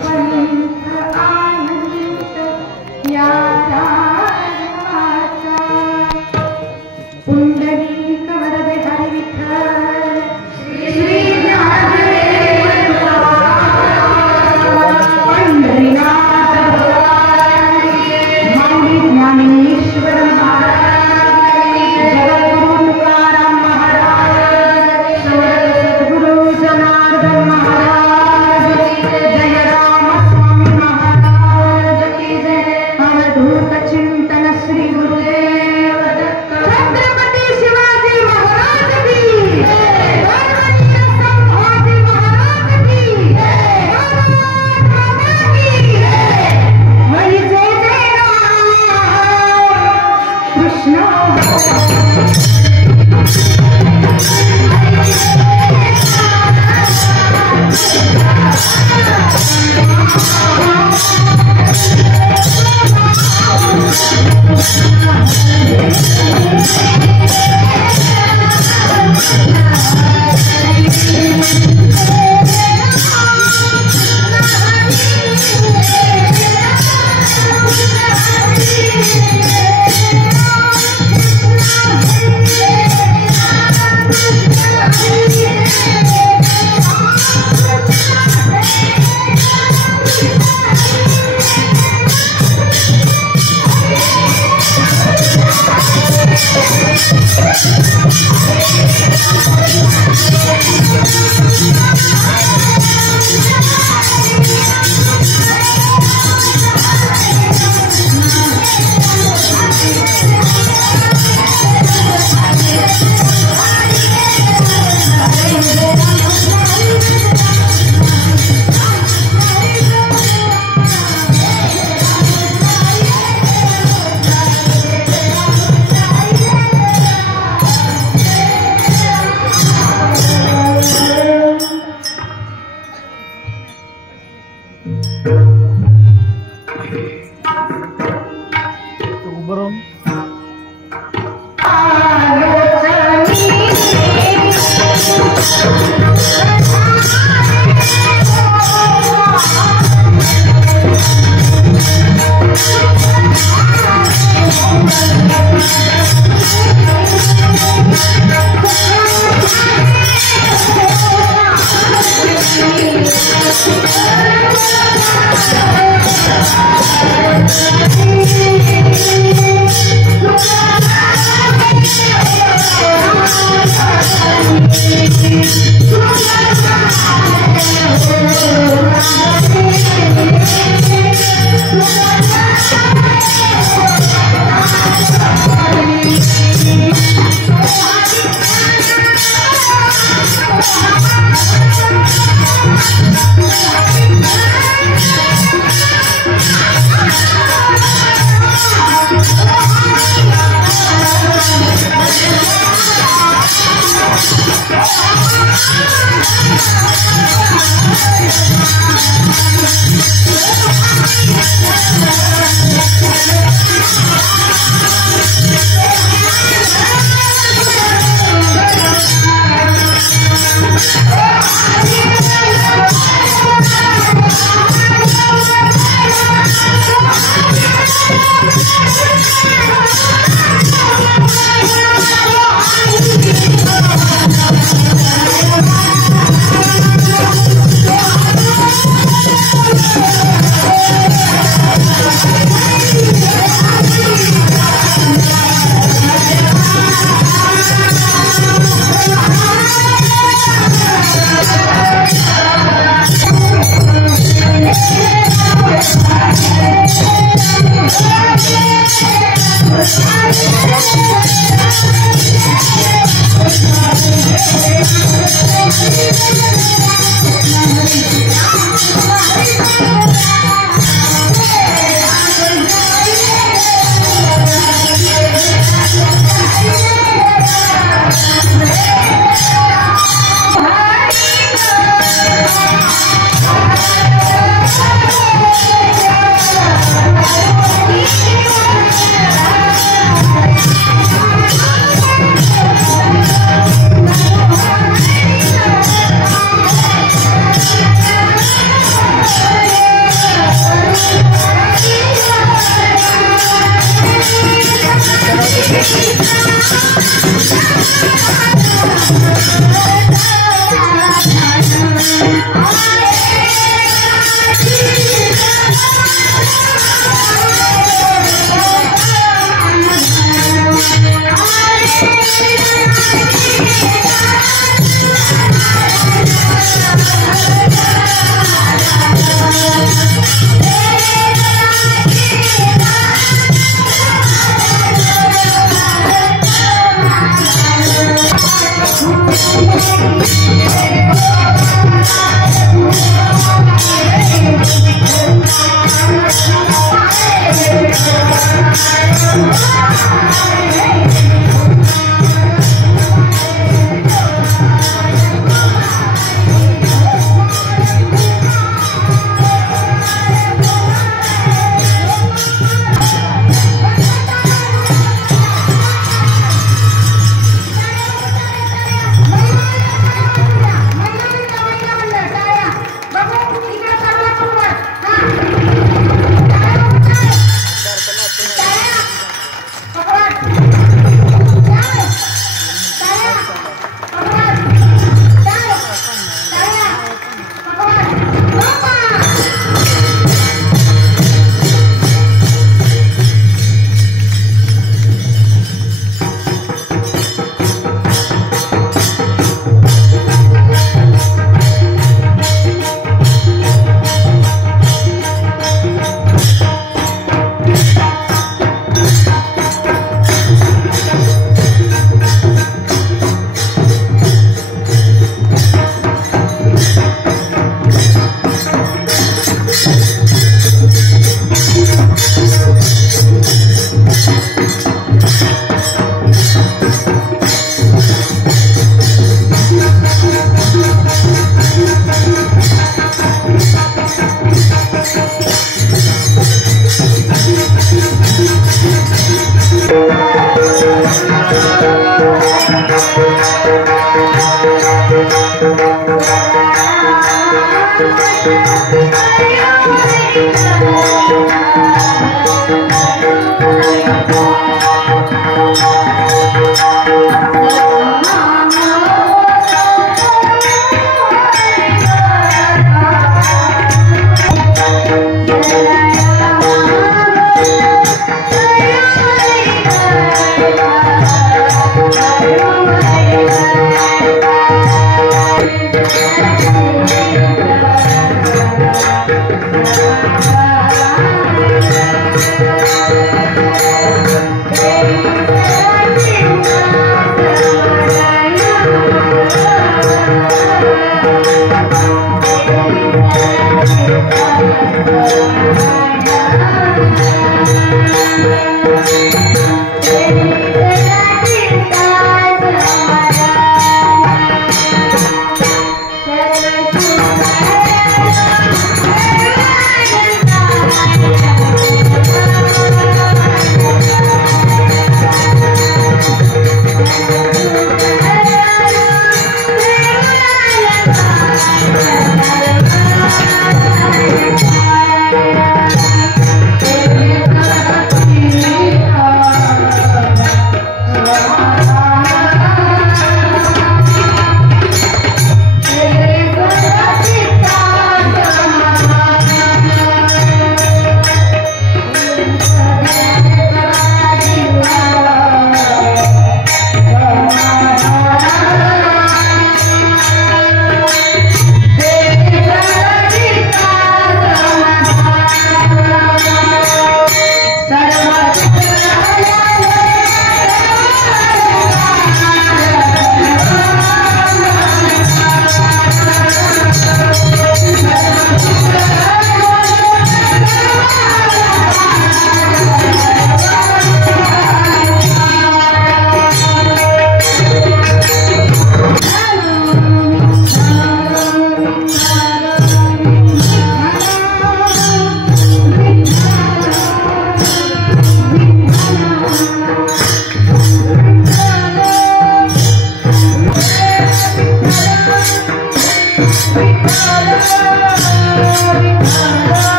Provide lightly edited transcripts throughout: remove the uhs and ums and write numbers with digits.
Thank you.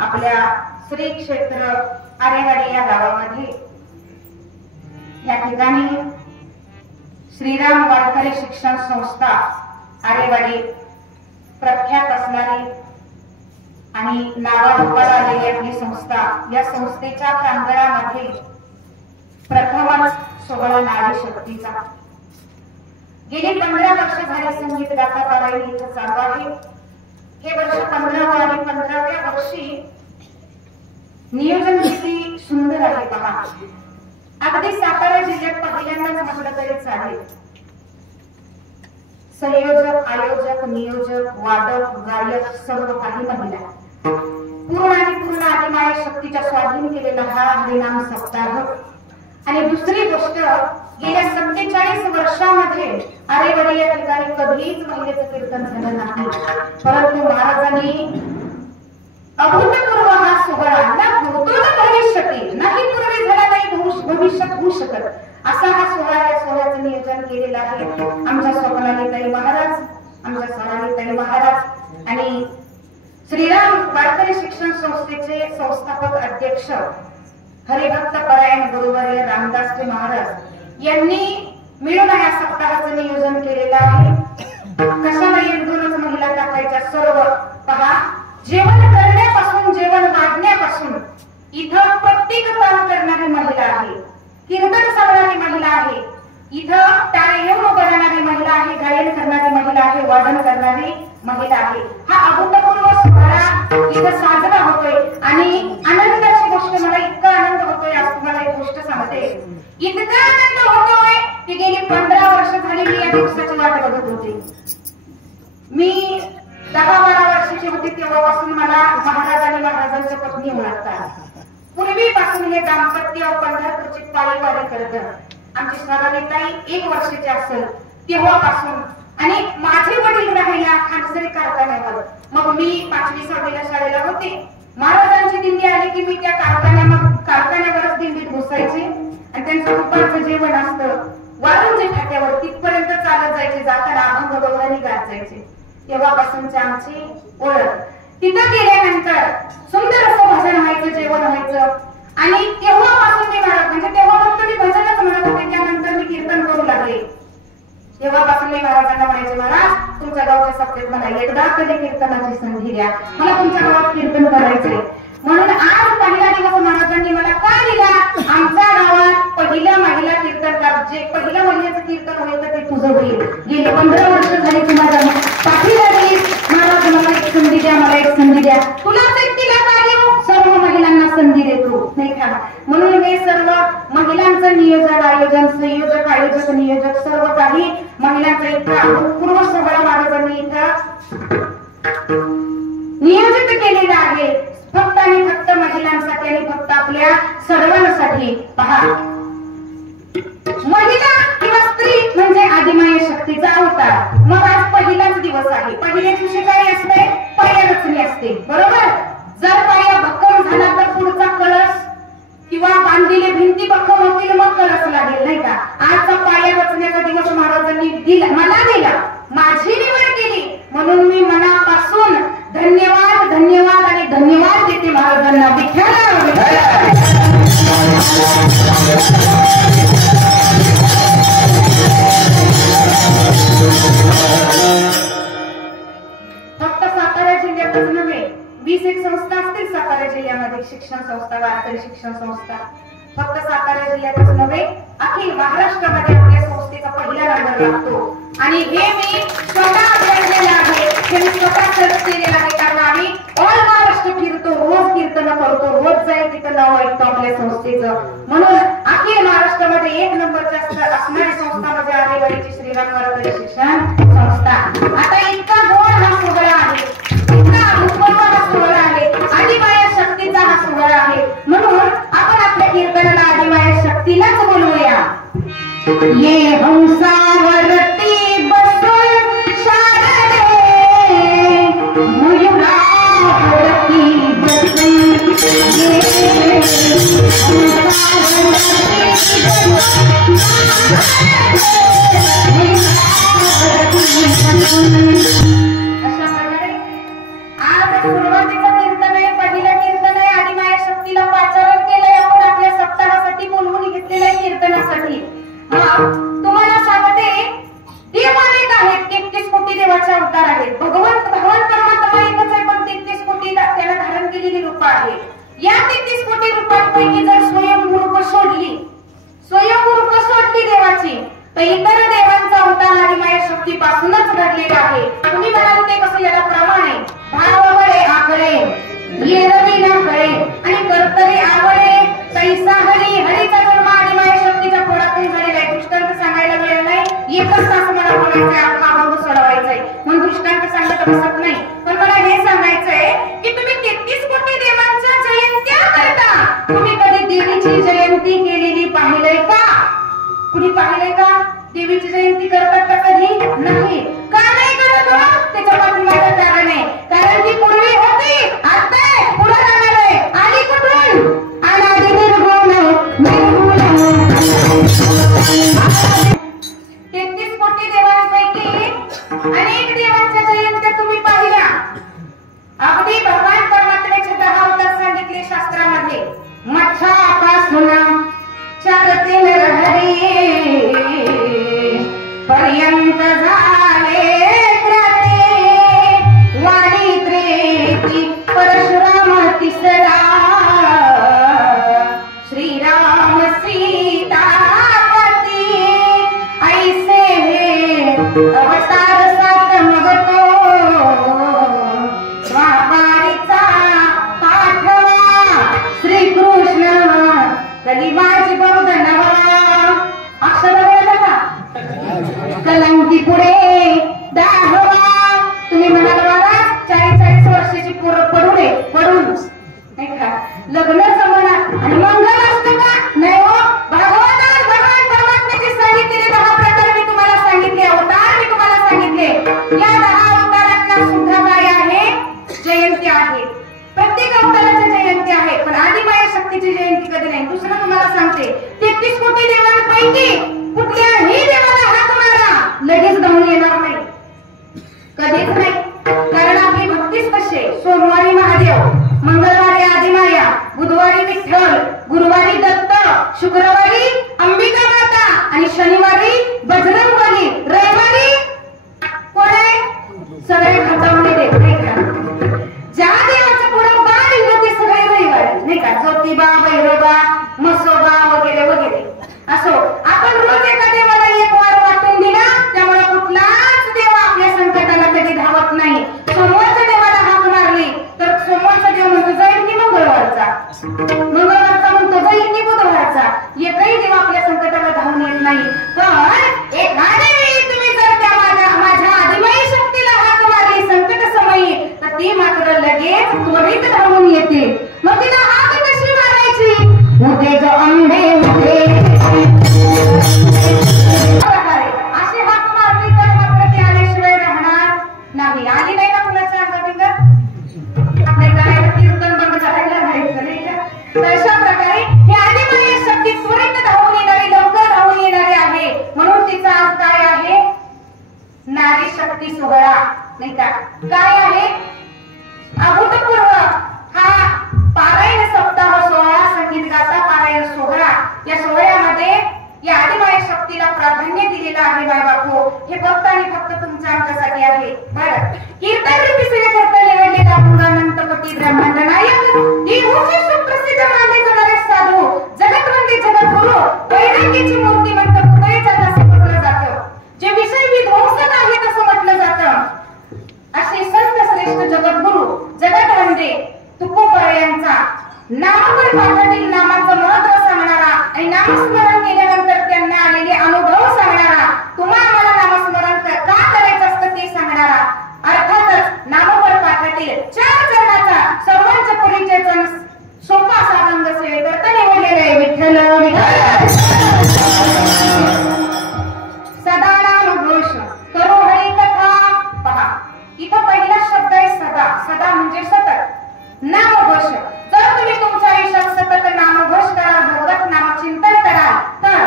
आपल्या श्री क्षेत्र आरेवाडी या गावामध्ये या ठिकाणी श्रीराम वारकरी शिक्षण संस्था आरेवाडी प्रख्यात असणारी आणि नावारूपाला आलेली आपली संस्था, या संस्थेच्या प्रांगणामध्ये प्रथमच सोहळा नारी शक्तीचा गेली 15 वर्ष झाले संगीत गाथा पारायण इथं चालू आहे. हे वर्ष 15वे आणि 15व्या वर्षी नियोजन किती सुंदर आहे पहा. अगदी सातारा जिल्ह्यात पहिल्यांदाच म्हटलं तरी चालेल. संयोजक, आयोजक, नियोजक, वादक, गायक सर्व काही महिला. पूर्ण आणि पूर्ण आदिमाया शक्तीच्या स्वाधीन केलेला हा हरिनाम सप्ताह. आणि दुसरी गोष्ट, गेल्या 47 वर्षांमध्ये आरेवाडी या ठिकाणी कधीच महिलेचं कीर्तन झालं नाही. परंतु महाराजांनी अभूतपूर्व हा सोहळा ना होतो ना भविष्यातील, नाही पूर्वी झाला नाही भविष्यात होऊ शकत असा हा सोहळा, या सोहळ्याचं नियोजन केलेलं आहे आमच्या स्वप्नालीताई महाराज, आमच्या सोनालीताई महाराज आणि श्रीराम वारकरी शिक्षण संस्थेचे संस्थापक अध्यक्ष हरिभक्त परायण गुरुवर्य रामदासजी महाराज यांनी मिळून या सप्ताहाचं नियोजन केलेलं आहे. कशाला एकदोनच महिला टाकायच्या सर्व पहा. जेवण करण्यापासून जेवण वाढण्यापासून इथं प्रत्येक काम करणारी महिला आहे, कीर्तन सांगणारी महिला आहे, इथं टाळ्या बनवणारी महिला आहे, गायन करणारी महिला आहे, वादन करणारी महिला आहे. हा अभूतपूर्व सोहळा इथं साजरा होतोय आणि आनंदाची गोष्ट, मला इतका आनंद होतोय. आज तुम्हाला एक गोष्ट सांगते. इतका आनंद होतोय की गेली 15 वर्ष झाली मी या दिवसाची वाट बघत होते. मी 10-12 वर्षाची होती तेव्हापासून मला महाराज आणि महाराजांच्या पत्नी ओळखतात. पूर्वीपासून हे दाम्पत्य पंढरपूरची पायीवारी करतं. आमची सोनालीताई 1 वर्षाची असेल तेव्हापासून, आणि माझे वडील राहायला खानसरी कारखान्यावर. मग मी 5वी-6वीला शाळेला होते. महाराजांची दिंडी आली की मी त्या कारखान्यावरच दिंडीत घुसायचे आणि त्यांचं दुपारचं जेवण असतं वारुंजे फाट्यावर, तिथपर्यंत चालत जायचे. जाताना अभंग गौराणी गात जायचे. तेव्हापासूनची आमची ओळख. तिथं गेल्यानंतर सुंदर असं भजन व्हायचं, जेवण व्हायचं आणि तेव्हापासून मी महाराज, म्हणजे तेव्हा फक्त मी भजनच म्हणत होते, त्यानंतर मी कीर्तन करू लागले. तेव्हापासून मी महाराजांना म्हणायचे, महाराज तुमच्या गावच्या सप्तेत मला एकदा तरी कीर्तनाची संधी द्या, मला तुमच्या गावात कीर्तन करायचंय. म्हणून आज पहिला दिवस महाराजांनी मला का दिला, आमच्या गावात पहिला महिला कीर्तनकार, जे पहिल्या महिन्याचं कीर्तन होईल ते तुझं होईल. गेली 15 वर्ष झाली तुम्हाला पाठीला गेली. महाराज मला एक संधी द्या, मला एक संधी द्या. तुला तिला का देऊ, सर्व महिलांना संधी देतो नाही का. म्हणून हे सर्व महिलांचं नियोजन, आयोजन, संयोजक, आयोजक, नियोजक सर्व काही महिलांचा इतका पूर्व सोहळा महाराजांनी इथं नियोजित केलेलं आहे. फक्त आणि फक्त महिलांसाठी आणि फक्त आपल्या सर्वांसाठी. पहा, महिला किंवा स्त्री म्हणजे आदिमाया शक्तीचा अवतार. मग आज पहिलाच दिवस आहे. पहिल्या दिवशी काय असते, पाया रचणी असते, बरोबर. जर पाया भक्कम झाला तर पुढचा कळस किंवा बांधलेली भिंती भक्कम होतील, मग कळस लागेल नाही का. आजचा पाया रचण्याचा दिवस महाराजांनी दिला, मला दिला, माझी निवड केली, म्हणून मी मनापासून धन्यवाद धन्यवाद आणि धन्यवाद देते महाराजांना. फक्त सातारा जिल्ह्यातच नव्हे, 20 संस्था असतील सातारा जिल्ह्यामध्ये, शिक्षण संस्था, वारकरी शिक्षण संस्था. फक्त सातारा जिल्ह्यातच नव्हे, अखिल महाराष्ट्रामध्ये आपल्या संस्थेचा पहिला नंबर लागतो. आणि हे मी स्वतः अभ्यासलेलं आहे, हे मी स्वतः सर्च केलेलं आहे. कारण आम्ही ऑल महाराष्ट्र फिरतो, रोज कीर्तन करतो, रोज जाईल तिथं नाव ऐकतो आपल्या संस्थेचं. म्हणून अखिल महाराष्ट्रामध्ये 1 नंबरच्या असणारी संस्था म्हणजे आरेवाडीची श्रीराम वारकरी शिक्षण संस्था. आता इतका गोड हा सोहळा आहे, इतका अभूतपूर्व हा सोहळा आहे, आदिमाया शक्तीचा हा सोहळा आहे. म्हणून आपण आपल्या कीर्तनाला आदिमाया शक्तीलाच बोलवूया. ये हंसावरती बसून शारदे, मयुरावरती बसून, ये हंसावरती अशा प्रकारे आज सुरुवातीचं कीर्तन आहे, पहिलं कीर्तन आहे. आदिमाया शक्तीला पाचारण केलंय आपण आपल्या सप्ताहासाठी बोलवून घेतलेलं आहे कीर्तनासाठी. तुम्हाला सांगते, देव अनेक आहेत, 33 कोटी देवाचे अवतार आहेत. भगवान परमात्मा एकच आहे, पण 33 कोटी त्याला धारण केलेली रूप आहे. या 33 कोटी रूपांपैकी जर स्वयंभू रूप सोडली, स्वयंभू रूप सोडली देवाची, तर इतर देवांचा अवतार आदिमाया शक्तीपासूनच घडलेला आहे. तुम्ही पाहिले का देवीची जयंती करतात का कधी नाही? का नाही करत? त्याच्या पाठीमागे कारण आहे. कारण ती पूर्वी होती, आता पुढे जाणार आहे. आली कुठून? अनादि निर्गुण निर्गुण 33 कोटी देवांपैकी अनेक देवांच्या जयंत्या तुम्ही पाहिल्या. अगदी भगवान परमात्म्याचे 10 अवतार सांगितले शास्त्रामध्ये. मच्छापासून चालते नरहरी पर्यंत झाले त्राते. वाणी त्रेती परशुराम तिसरा श्रीराम सीतापती. ऐसे हे अवतार सात मगतो स्वापारीचा पाठवा. श्रीकृष्ण कलिबाजी बौद्ध नवा. अक्षर बोलला का? कलंकी पुढे दाहवा. तुम्ही म्हणाल महाराज 40-40 वर्षाची पोरं पडून नाही का लग्न जमना आणि मंगल असतं का? नाही हो. भागवतात भगवान परमात्म्याचे सांगितलेले 10 प्रकार मी तुम्हाला सांगितले, अवतार मी तुम्हाला सांगितले. या 10 अवतारांना सुद्धा काय आहे? जयंती आहे. प्रत्येक अवताराची जयंती आहे. पण आदिमाया शक्तीची जयंती कधी नाही. दुसरं तुम्हाला सांगते, 33 कोटी देवांपैकी कुठल्याही देवाला हात मारा लगेच धावून येणार नाही, कधीच नाही. कारण आपली भक्तीच कशी आहे. सोमवारी महादेव, मंगळवारी आदिमाया, बुधवारी विठ्ठल, गुरुवारी दत्त, शुक्रवारी अंबिका माता आणि शनिवारी बजरंगबली, रविवारी कोण? सगळे खतावणे देव नाही का? ज्या देवाचं पुढे बाळ येतं ते सगळे रविवारी नाही का? ज्योतिबा, भैरबा, मसोबा वगैरे वगैरे. असो आपण रोज एका देवाला एक वार वाटून दिला, त्यामुळे कुठलाच देव आपल्या संकटाला कधी धावत नाही. सोमवारच्या देवाला हाक मारली तर सोमवारचा देव म्हणतो जाईल की मंगळवारचा, मंगळवारचा म्हणतो जाईल की बुधवारचा. एकही देव आपल्या संकटाला धावून येत नाही. पण एखाद्या वेळी तुम्ही जर त्या माझ्या आदिमाई शक्तीला हाक मारली संकट समयी तर ती मात्र लगेच त्वरित धावून येते. मग तिला हाक कशी मारायची? उदे जो अंबे उदे अशी हाक मारली तर मात्र ती आल्याशिवाय राहणार नाही. आली नाही ना कुणाच्या अंगात नाही काय कीर्तन बंद करायला राहायचं नाही का? तशा प्रकारे ही आदिमाई शक्ती त्वरित धावून येणारी, लवकर धावून येणारी आहे. म्हणून तिचा आज काय आहे? नारी शक्ती सोहळा नाही का? काय आहे? अभूतपूर्व हा पारायण सप्ताह सोहळा, संगीत गाथा पारायण सोहळा. या सोहळ्यामध्ये या आदिमाई शक्तीला प्राधान्य दिलेलं आहे. बाय बापू, हे फक्त आणि फक्त तुमच्या आमच्यासाठी आहे. बरं, कीर्तन रूपी सेवेकरता निवडलेला अनंतपती ब्रह्मांड नायक, ही होशी सुप्रसिद्ध मानले जाणारे साधू, जगतवंदे जगद्गुरु, वैराग्याची मूर्तिमंत पुढे ज्यांना समजलं जातं, जे विषय विध्वंसक आहेत असं म्हटलं जातं, असे संत श्रेष्ठ जगद्गुरु जगतवंदे तुकोबरायांचा नामवर पाठातील नामाचं महत्व सांगणारा आणि नामस्मरण केल्यानंतर त्यांना आलेले अनुभव सांगणारा, तुम्हाला आम्हाला नामस्मरण का करायचं असतं ते सांगणारा, अर्थातच नामवर पाठातील 4 चरणाचा सर्वांच्या परिचयाचा सोपा असा रंग सेवेकरता निवडलेला आहे. विठ्ठल सदा नाम घोष करो हरी कथा. पहा, इथं पहिला शब्द आहे सदा. सदा म्हणजे सतत. नामघोष, जर तुम्ही तुमच्या आयुष्यात सतत नामघोष कराल, भगवत नाम चिंतन कराल तर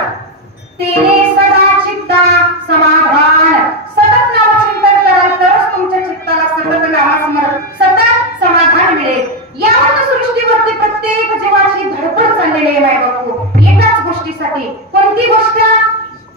तेने सदा चित्ता समाधान. सतत नामचिंतन कराल तरच तुमच्या चित्ताला सतत नामस्मरण, सतत समाधान मिळेल. यावर सृष्टीवरती प्रत्येक जीवाची धडपड चाललेली आहे माय बापू, एकाच गोष्टीसाठी. कोणती गोष्ट?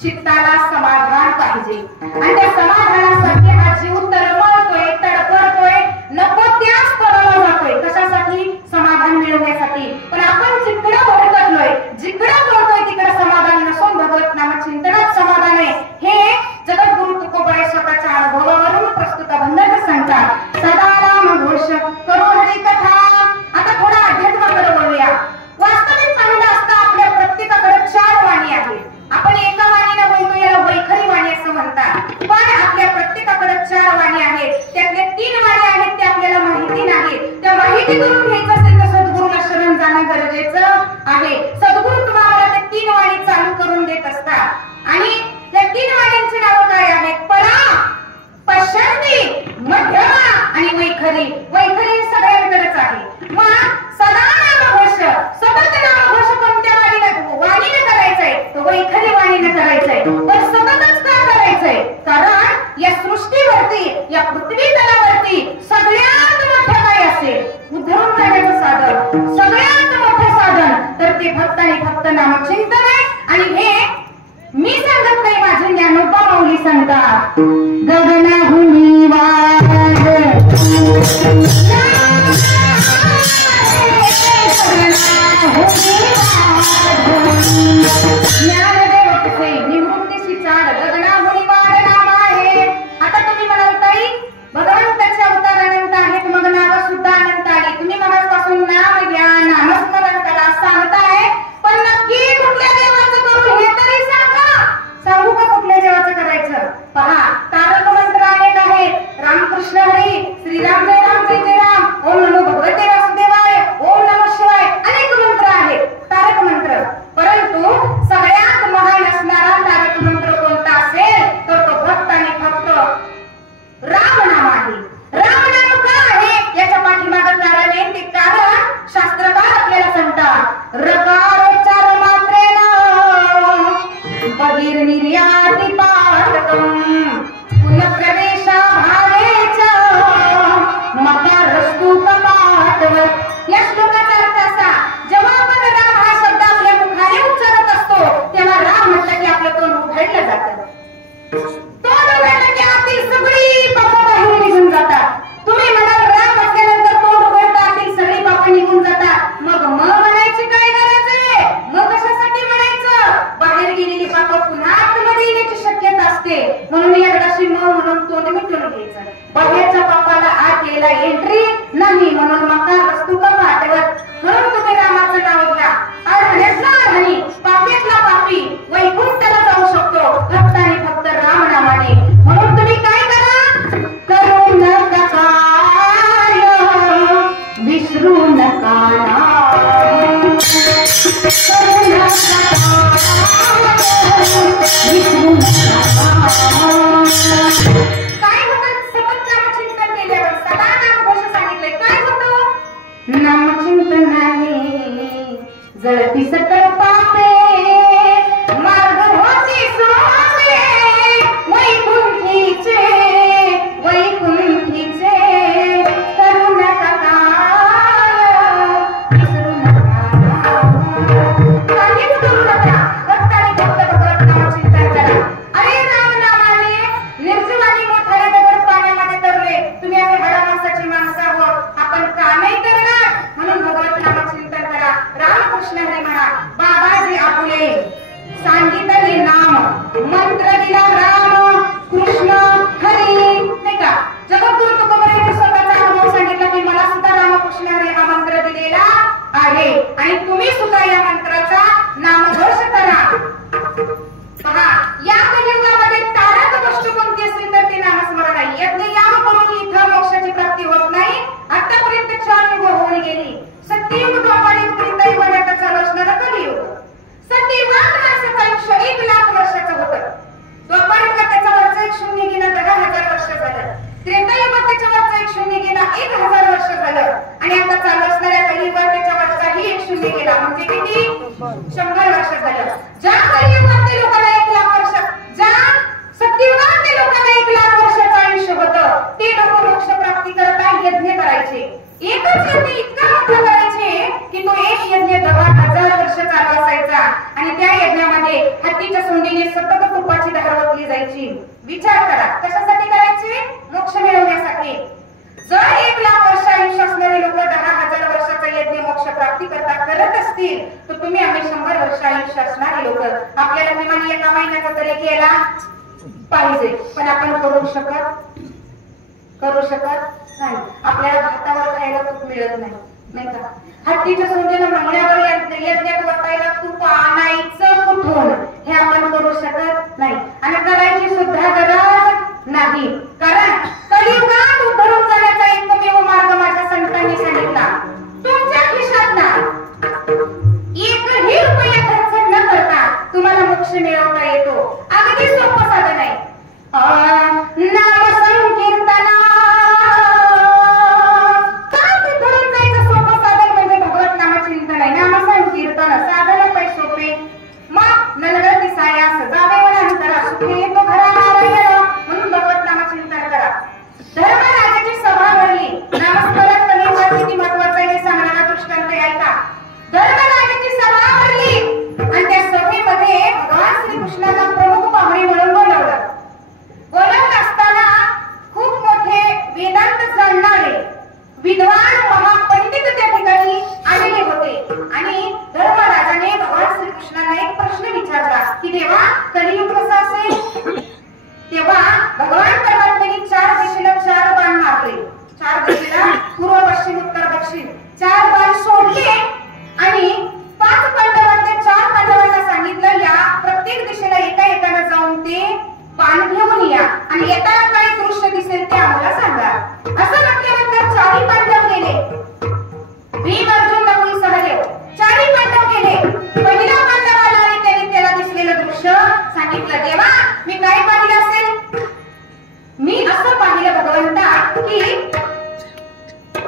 चित्ताला समाधान पाहिजे. आणि त्या समाधानासाठी हा जीव तळमळतोय, तडफडतोय, नको त्याच स्तराला जातोय. कशासाठी? समाधान मिळवण्यासाठी. पण आपण जिकडं भडकलोय, जिकडं बोलतोय तिकडं समाधान नसून भगवत नाम चिंतनात समाधान आहे. हे जगद्गुरु तुकोबराय स्वतःच्या अनुभवावरून प्रस्तुत बंधन सांगतात. सदा नाम घोष करो हरी कथा. आता थोडा अध्यात्माकडे बोलूया. वास्तविक पाहिलं असता आपल्या प्रत्येकाकडे 4 वाणी आहेत. आपण एका वाणीला बोलतो याला वैखरी वाणी असं म्हणतात. पण आपल्या प्रत्येकाकडे 4 वाणी आहेत. त्यातले 3 वाणी आहेत ते आपल्याला माहिती नाही. त्या माहिती करून घ्यायचं असेल तर सद्गुरूंना शरण जाणं गरजेचं आहे. सद्गुरू तुम्हाला त्या 3 वाणी चालू करून देत असतात. आणि या 3 वाण्यांची नावं काय आहेत? परा, पश्चंती, मध्यमा आणि वैखरी. वैखरी सगळ्यांकडेच आहे. मग सदा नामघोष, सतत नामघोष कोणत्या वाणीने करायचंय? तो वैखरी वाणीने करायचंय. पण सततच का करायचंय? कारण या सृष्टीवरती, या पृथ्वी तलावरती सगळ्यात मोठं काय असेल? उद्धरून जाण्याचं साधन, सगळ्यात मोठं साधन तर ते फक्त आणि फक्त नामचिंतन आहे. आणि हे मी सांगत नाही, माझे ज्ञानोबा माऊली सांगतात. गगनाभूमी वाद ज्ञानदेव निवृत्तीशी चाड गगनाभूमी वाद नाम आहे. आता तुम्ही म्हणाल ताई भगवंताचे अवतार अनंत आहेत, मग नाव सुद्धा अनंत आली. तुम्ही मनापासून नाम घ्या, नामस्मरण करा सांगताय, पण नक्की कुठल्या देवाचं करू हे तरी सांगा. सांगू का कुठल्या देवाचं करायचं? पहा, तारक मंत्र अनेक आहेत. रामकृष्ण हरी, श्रीराम जय राम जय जय राम, ओम नमो भगवते वासुदेवाय, ओम नमः शिवाय, अनेक मंत्र आहेत तारक मंत्र. परंतु सगळ्यात महान असणारा तारक मंत्र कोणता असेल तर तो फक्त आणि फक्त राम नाम आहे. राम नाम का आहे याच्या पाठीमागं कारण आहे. ते कारण शास्त्रकार आपल्याला सांगतात. रकारोच्चार मात्रेन बहिर निर्याति पाठकम पुनःप्रवेश भावेच मकारस्तु कपाटवत. या श्लोकाचा अर्थ असा, जेव्हा आपण राम हा शब्द आपल्या मुखाने उच्चारत असतो तेव्हा राम म्हटलं की आपलं तोंड उघडलं जातं. तोंड उघडलं की आतील सगळी पापं बाहेर निघून जातात. तुम्ही म्हणाल राम असल्यानंतर तोंड उघडतं, आतील सगळी पापं निघून जातात. मग म्हणायची काय गरज आहे? मग कशासाठी म्हणायचं? बाहेर गेलेली पापं पुन्हा आतमध्ये येण्याची शक्यता असते. म्हणून एकदाशी म्हणून तोंड मिटून घ्यायचं. बाहेरच्या पापाला आत यायला एंट्री नाही, म्हणून मकार वस्तू का पाठवत. म्हणून तुम्ही रामाचं नाव घ्या. अडहण्यातला अडहणी, पापीतला पापी वैकुंठाला जाऊ शकतो फक्त आणि फक्त राम नामाने. म्हणून तुम्ही काय करा? करू नका काय, विसरू नका नाम. करू नका विसरू नका नाम. काय होतं सतत नामचिंतन केल्यावर? सदा नामघोष सांगितलंय. काय होतं? नामचिंतनाने जळती सकळ पापे, मार्ग होती सोपे वैकुंठीचे, वैकुंठीचे. करू नका काय, विसरू नका. काहीच करू नका, फक्त आणि फक्त भगवत नामचिंतन करा. अरे राम नामाने निर्जीवानी मोठाले दगड पाण्यामध्ये तरले. तुम्ही असे हडामासाची माणसं आहोत, आपण का नाही करणार? म्हणून भगवत नामचिंतन करा. रामकृष्ण हरी म्हणा. बाबाजी आपुले सांगितले नाम, मंत्र दिला राम कृष्ण हरी, नाही का? जगद्गुरु तुकोबारायांनी स्वतःचा अनुभव सांगितला की मला सुद्धा रामकृष्ण हरी हा मंत्र दिलेला आहे आणि तुम्ही सुद्धा या मंत्राचा नामघोष करा. पहा, या कलियुगामध्ये तारक गोष्ट कोणती असेल तर ते नामस्मरण आहे. यज्ञ याग करून इथं मोक्षाची प्राप्ती होत नाही. आतापर्यंत 4 युग होऊन गेली. सत्ययुग, द्वापारयुग, त्रेतायुग आणि आता चालू असणारा कलियुग. सत्ययुगात माणसाचं आयुष्य 1 लाख वर्षाचं होतं. द्वापारयुगात त्याच्यावरचं एक शून्य गेलं 10,000 वर्ष झालं. त्रेतायुगात त्याच्यावरचं एक शून्य गेला 1,000 वर्ष झालं. आणि आता चालू असणाऱ्या कलियुगात त्याच्यावरचाही एक शून्य गेला म्हणजे किती? 100 वर्ष झालं. ज्या कलियुगात ते लोकांना 1 लाख वर्ष, ज्या सत्ययुगात ते लोकांना 1 लाख वर्षाचं आयुष्य होतं, ते लोक मोक्ष प्राप्ती करता यज्ञ करायचे. एकच यज्ञ इतका मोठा करायचे की तो एक यज्ञ 10,000 वर्ष चालू असायचा. आणि त्या यज्ञामध्ये हत्तीच्या सोंडीने सतत तुपाची धार ओतली जायची. विचार करा, कशासाठी करायचे? मोक्ष मिळवण्यासाठी. जर 1 लाख वर्ष आयुष्य असणारे लोक 10,000 वर्षाचा यज्ञ मोक्ष प्राप्ती करता करत असतील तर तुम्ही आम्ही 100 वर्ष आयुष्य असणारे लोक आपल्याला विमान एका महिन्याचा तरी केला पाहिजे. पण आपण करू शकत नाही. आपल्याला भातावर खायला तूप मिळत नाही, नाही का? हत्तीच्या सोंडीनं महिन्यावर यज्ञात वतायला तूप आणायचं कुठून हे आपण करू शकत नाही आणि करायची सुद्धा गरज नाही. कारण कलियुगात उद्धरून जाण्याचा एकमेव मार्ग माझ्या संतांनी सांगितला. तुमच्या खिशात ना 1ही रुपया खर्च न करता तुम्हाला मोक्ष मिळवता येतो. अगदी सोपं साधन आहे. नाम संकीर्तना धरून जायचं सोपं साधन म्हणजे भगवत नामचिंतन आहे. नाम संकीर्तन साधन पाय सोपे. मग नलगती साया सजावे वनांतरा सुखे तो घरा नारायण म्हणून भगवत नामचिंतन करा. धर्मराजाची सभा भरली. नामस्मरण कलियुगात किती महत्वाचं आहे हे सांगणारा दृष्टांत ऐका. धर्मराजाची सभा भरली आणि त्या सभेमध्ये भगवान श्रीकृष्णाला प्रमुख पाहुणे म्हणून बोलावलं. बोलवत असताना खूप मोठे वेदांत जाणणारे विद्वान महापंडित त्या ठिकाणी आलेले होते. आणि धर्मराजाने भगवान श्रीकृष्णाला एक प्रश्न विचारला की देवा कलियुग कसा असेल. तेव्हा भगवान परमात्म्याने 4 दिशेला 4 बाण मारले. 4 दिशेला पूर्व पश्चिम उत्तर दक्षिण 4 बाण सोडले आणि 5 पांडवांना 4 पांडवांना सांगितलं या प्रत्येक दिशेला एका जाऊन ते बाण घेऊन या आणि येताना काय दृश्य दिसेल ते आम्हाला सांगा. असं म्हटल्यानंतर 4 पांडव गेले. भीम अर्जुन नकुल सहदेव 4 पांडव गेले. पहिला पांडव आला आणि त्याने त्याला दिसलेलं दृश्य सांगितलं. देवा मी काय पाहिलं असेल. मी असं पाहिलं भगवंता की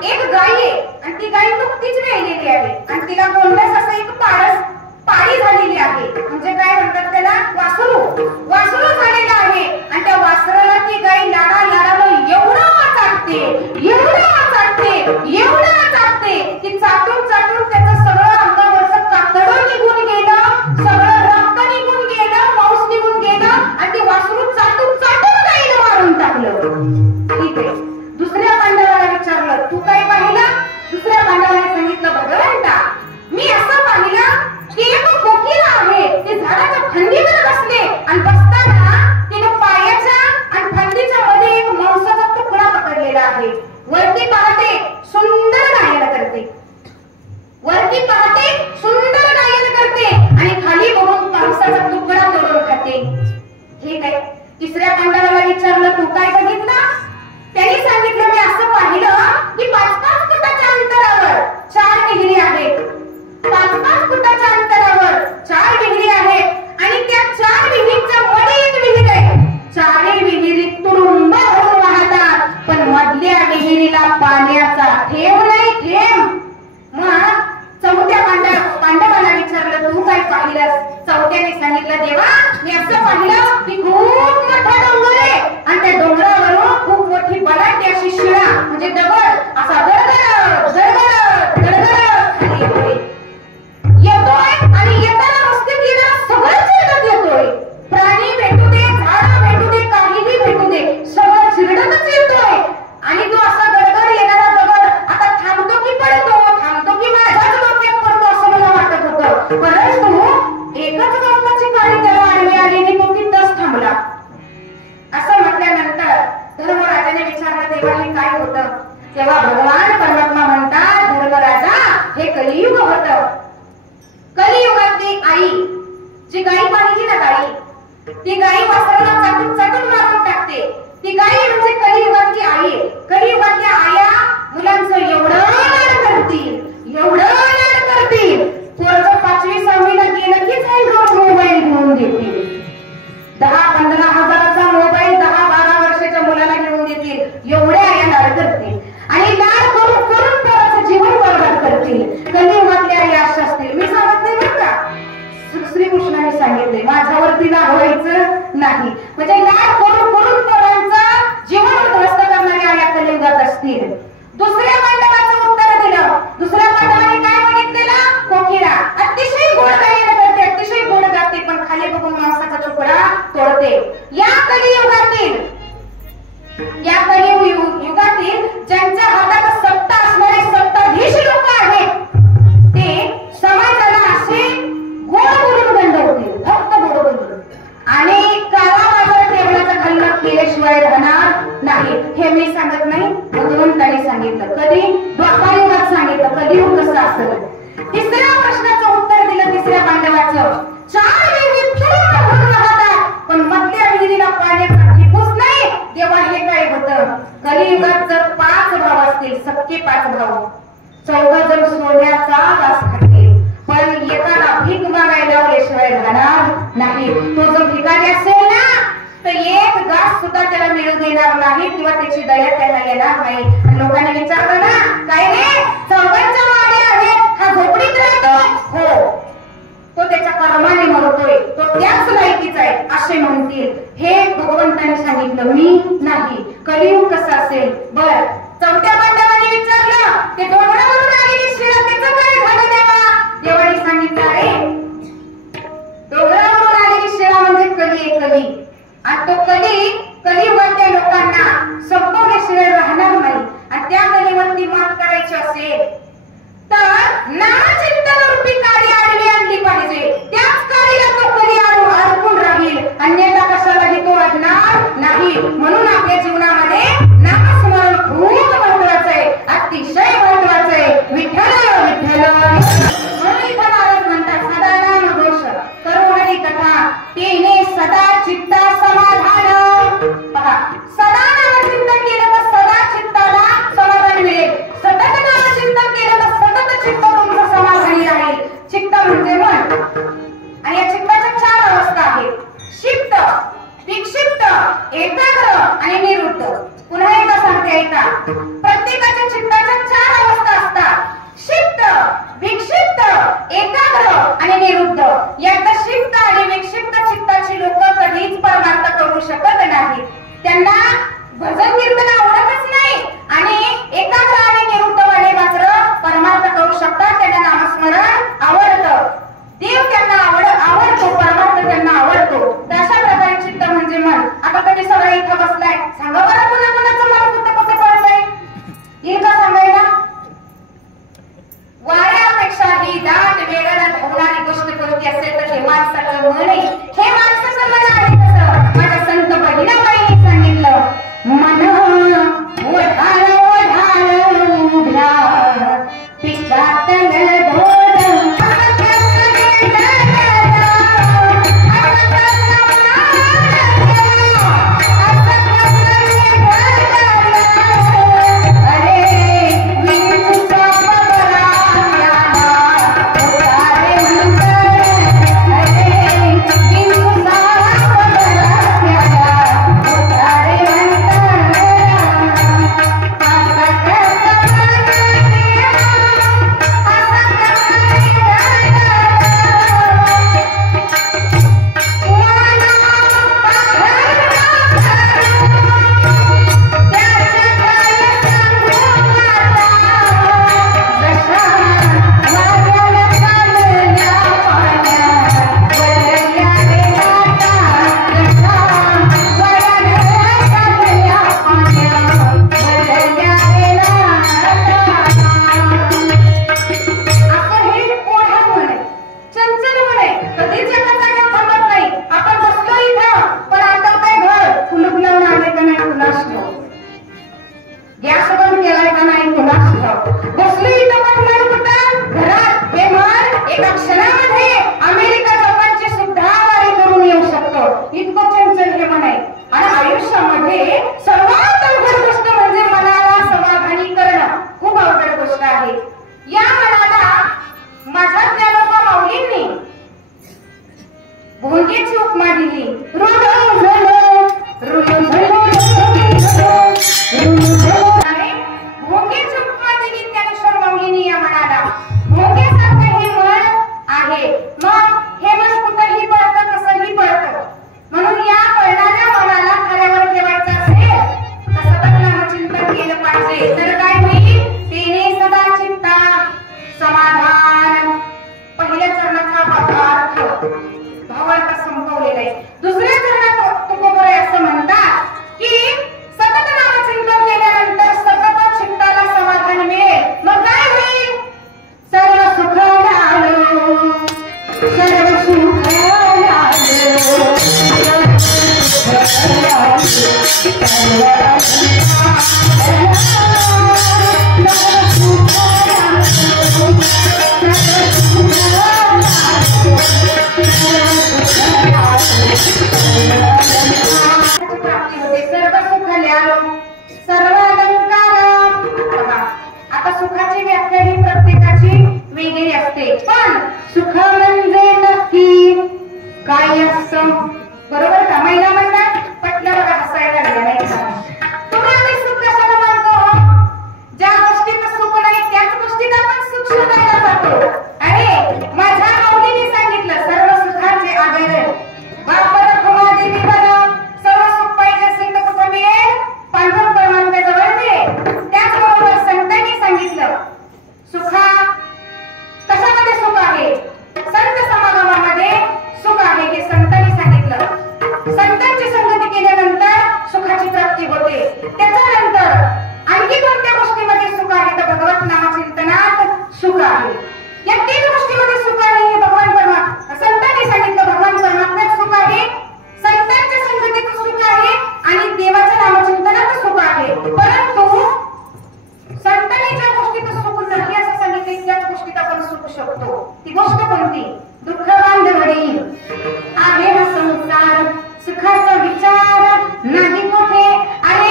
एक गाय आहे आणि ती गाय नुकतीच वेळलेली आहे आणि तिला गोंडस असं एक पाळी झालेली आहे. म्हणजे काय म्हणतात त्याला वासरू झालेला आहे आणि त्या वासराला ती गाय लाडानं एवढं चाटते की चाटून त्याचं सगळं अंगावरचं कातडं निघून गेलं, सगळं रक्त निघून गेलं, मांस निघून गेलं आणि ते वासरू चाटून गायीला मारून टाकलं. ठीक आहे. दुसऱ्या पांडवाला विचारलं तू काय पाहिलं. दुसऱ्या पांडवाने सांगितलं भगवंता मी असं पाहिलं की एक कोकिला आहे. ते झाडाच्या फांदीवर बसले आणि बसताना तिने पायाच्या आणि फांदीच्या मध्ये एक मांसाचा तुकडा पकडलेला आहे. वरती पाहते सुंदर गायन करते आणि खाली बघून मांसाचा तुकडा तोडून खाते. ठीक आहे. तिसऱ्या पांडवाला विचारलं तू काय बघितलं. त्यांनी सांगितलं मी असं पाहिलं की 5-5 फुटाच्या अंतरावर 4 विहिरी आहेत. 5-5 फुटाच्या अंतरावर 4 विहिरी आहेत आणि त्या 4 विहिरीच्या मध्ये एक विहीर आहे. 4 विहिरी तुडुंब भरून वाहतात पण मधल्या विहिरीला पाण्याचा थेंब नाही थेंब. मग चौथ्या पांडवाला विचारलं तू काय पाहिलंस. चौथ्याने सांगितलं देवा मी असं पाहिलं की खूप मोठा डोंगर आहे आणि त्या डोंगरावरून खूप मोठी बलाढ्य अशी शिळा म्हणजे दगड असा गडगड खाली येतोय आणि येताना रस्त्याला सगळं चिरडत येतोय. प्राणी भेटू दे, झाड भेटू दे, काहीही भेटू दे, सगळं चिरडतच येतोय. आणि तो असा गडगड येणारा दगड आता थांबतो की पडतो, थांबतो की माझ्याच डोक्यात पडतो असं मला वाटत होतं. परंतु एकच गवताची काळी त्याला आडवी आली आणि तो तिथंच थांबला. असं म्हटल्यानंतर धर्मराजाने विचारलं तेव्हा हे काय होतं. तेव्हा भगवान परमात्मा म्हणतात धर्मराजा हे कलियुग होतं. कलियुगातली आई जी गाई पाहिली ना ती गाई वासराला चाटून मारून टाकते. ती गाई म्हणजे कलियुगातली आई. कलियुगातल्या आया मुलांचं एवढं लाड करतील पोरगं 5वी-6वीला गेलं की अँड्रॉइड मोबाईल घेऊन देतील. 10-15 हजाराचा मोबाईल 10-12 वर्षाच्या मुलाला घेऊन देतील. एवढ्या आया लाड करतील आणि लाड करून पोराचं जीवन बरबाद करतील. कलियुगातल्या आई अशा असतील. मी सांगत नाही बरं का. श्रीकृष्णाने सांगितले माझ्यावरती लाभायचं नाही. म्हणजे लाड करून पोरांचं जीवन उद्ध्वस्त करणाऱ्या आया कलियुगात असतील. दुसऱ्या पांडवाचं उत्तर दिलं. दुसऱ्या पांडवाने काय मागितलेलं. कोकिला अतिशय गोड गायन करते, अतिशय गोड गाते पण खाली बघून मांसाचा तुकडा तोडते. या कलियुगातील ज्यांच्या हातात सत्ता असणारे सत्ताधीश लोक आहेत ते समाजाला असे गोड बोलून गंडवतील. फक्त गोड बोलून आणि काळा बाजार टेबलाचा खाल्ला केल्याशिवाय राहणार नाही. हे मी सांगत नाही भगवंताने सांगितलं. कधी द्वापारयुगात सांगितलं कलियुग कसं असेल. तिसऱ्या प्रश्नाचं उत्तर दिलं तिसऱ्या पांडवाचं. 4 विहिरी राहतात पण मधल्या विहिरीला पाण्याचा ठिपूस नाही. तेव्हा हे काय होतं. कलियुगात जर 5 भाव असतील सख्खे 5 भाऊ 14 जण सोन्याचा वास खातील पण एकाला भीक मागायला लावल्याशिवाय राहणार नाही. असतील. तो जर भिकारी असेल ना तर एक घास सुद्धा त्याला मिळू देणार नाही किंवा त्याची दया त्याला येणार नाही. लोकांनी विचारलं ना, काय रे चौघांच्या मागे आहेत, हा झोपडीत राहतो? हो, तो त्याच्या कर्माने मरतोय, तो त्याच लायकीचा आहे असे म्हणतील. हे भगवंतांनी सांगितलं, मी नाही. कलियुग कसं असेल? बर, चौथ्या पांडवांनी विचारलं, ते डोंगरावरून आलेली शिळा त्याचं काय झालं देवा? देवाने सांगितलं, अरे डोंगरावरून आलेली शिळा म्हणजे कली आहे, कली. आणि तो कलियुगातल्या लोकांना संपवल्याशिवाय राहणार नाही. आणि त्या कलीवरती मात करायची असेल तर नामचिंतन रूपी काळी आडवी आणली पाहिजे. त्याच काळीला तो कली अडकून राहील, अन्यथा कशालाही तो अडणार नाही. म्हणून आपल्या जीवनामध्ये नामस्मरण खूप महत्वाचं आहे, अतिशय महत्वाचं आहे. विठ्ठल विठ्ठल म्हणून इथं महाराज म्हणतात, सदा नाम घोष करू हरी कथा, तेने सदा चित्ता समाधान. पहा, सदा नामचिंतन केलं तर सदा चित्ताला समाधान मिळेल. सतत नामचिंतन केलं तर सतत चित्त तुमचं समाधानी राहील. चित्त म्हणजे मन, आणि या चित्ताच्या 4 अवस्था आहेत: क्षिप्त, विक्षिप्त, एकाग्र आणि निरुद्ध. पुन्हा एकदा सांगते ऐका. प्रत्येकाच्या चित्ताच्या 4 अवस्था असतात: क्षिप्त, विक्षिप्त, एकाग्र आणि निरुद्ध. यात क्षिप्त आणि विक्षिप्त चित्ताची लोक कधीच परमार्थ करू शकत नाहीत. त्यांना भजन कीर्तन आवडतच नाही, आणि एकाग्र आणि निरुद्ध वाले मात्र परमार्थ करू शकतात. त्यांना नामस्मरण आवडतं, देव त्यांना आवडतो, परमार्थ त्यांना आवडतो. अशा प्रकारे चित्त म्हणजे मन. आता कधी सगळं इथं बसलाय, सांगा बरं कुणाचं मन कुठं कसं पळतंय? येईल का सांगायला? वाऱ्यापेक्षाही दाट वेगाने धावणारी गोष्ट कोणती असेल तर हे माणसाचं मन आहे. हे माणसाचं मन आहे. कसं? माझ्या संत बहिणाबाईंनी सांगितलं, मन ओढाळ ओढाळ उभ्या पिकातलं ढोल भोंग्याची उपमा दिली. भोंग्याची उपमा दिली ज्ञानेश्वर माऊलींनी या मनाला. भोंग्यासारखं हे मन आहे. मग हे मन कुठंही पळतं, कसंही पळतं. म्हणून या पळणाऱ्या मनाला खऱ्यावर ठेवायचं असेल तर सतत नामचिंतन केलं पाहिजे. तर काय होईल? तेने सदा चित्ता समाधान. पहिल्या चरणाचा अर्थ भावार्थ संपवलेला आहे. दुसऱ्या चरणात तुकोबराय असं म्हणतात की सतत नामचिंतन केल्यानंतर सतत चित्ताला समाधान मिळेल. मग काय होईल? सर्व सुख लाभो, सर्व सुख सर्व अलंकार. आता सुखाची व्याख्या ही प्रत्येकाची वेगळी असते. पण सुख म्हणजे नक्की काय असतं? त्याच्यानंतर आणखी कोणत्या गोष्टीमध्ये सुख आहे तर भगवत नामचिंतनात सुख आहे. या 3 गोष्टीमध्ये सुख आहे. हे भगवान परमात्मा संतांनी सांगितलं. भगवान परमात्म्यात सुख आहे, संतांच्या संगतीत सुख आहे आणि देवाच्या नामचिंतनात सुख आहे. परंतु संतांनी ज्या गोष्टीत सुख नाही असं सांगितले त्याच गोष्टीत आपण सुख शकतो. ती गोष्ट कोणती? दुःख बांधवडी आहे हा संसार, सुखाचा विचार नाही मोठे. अरे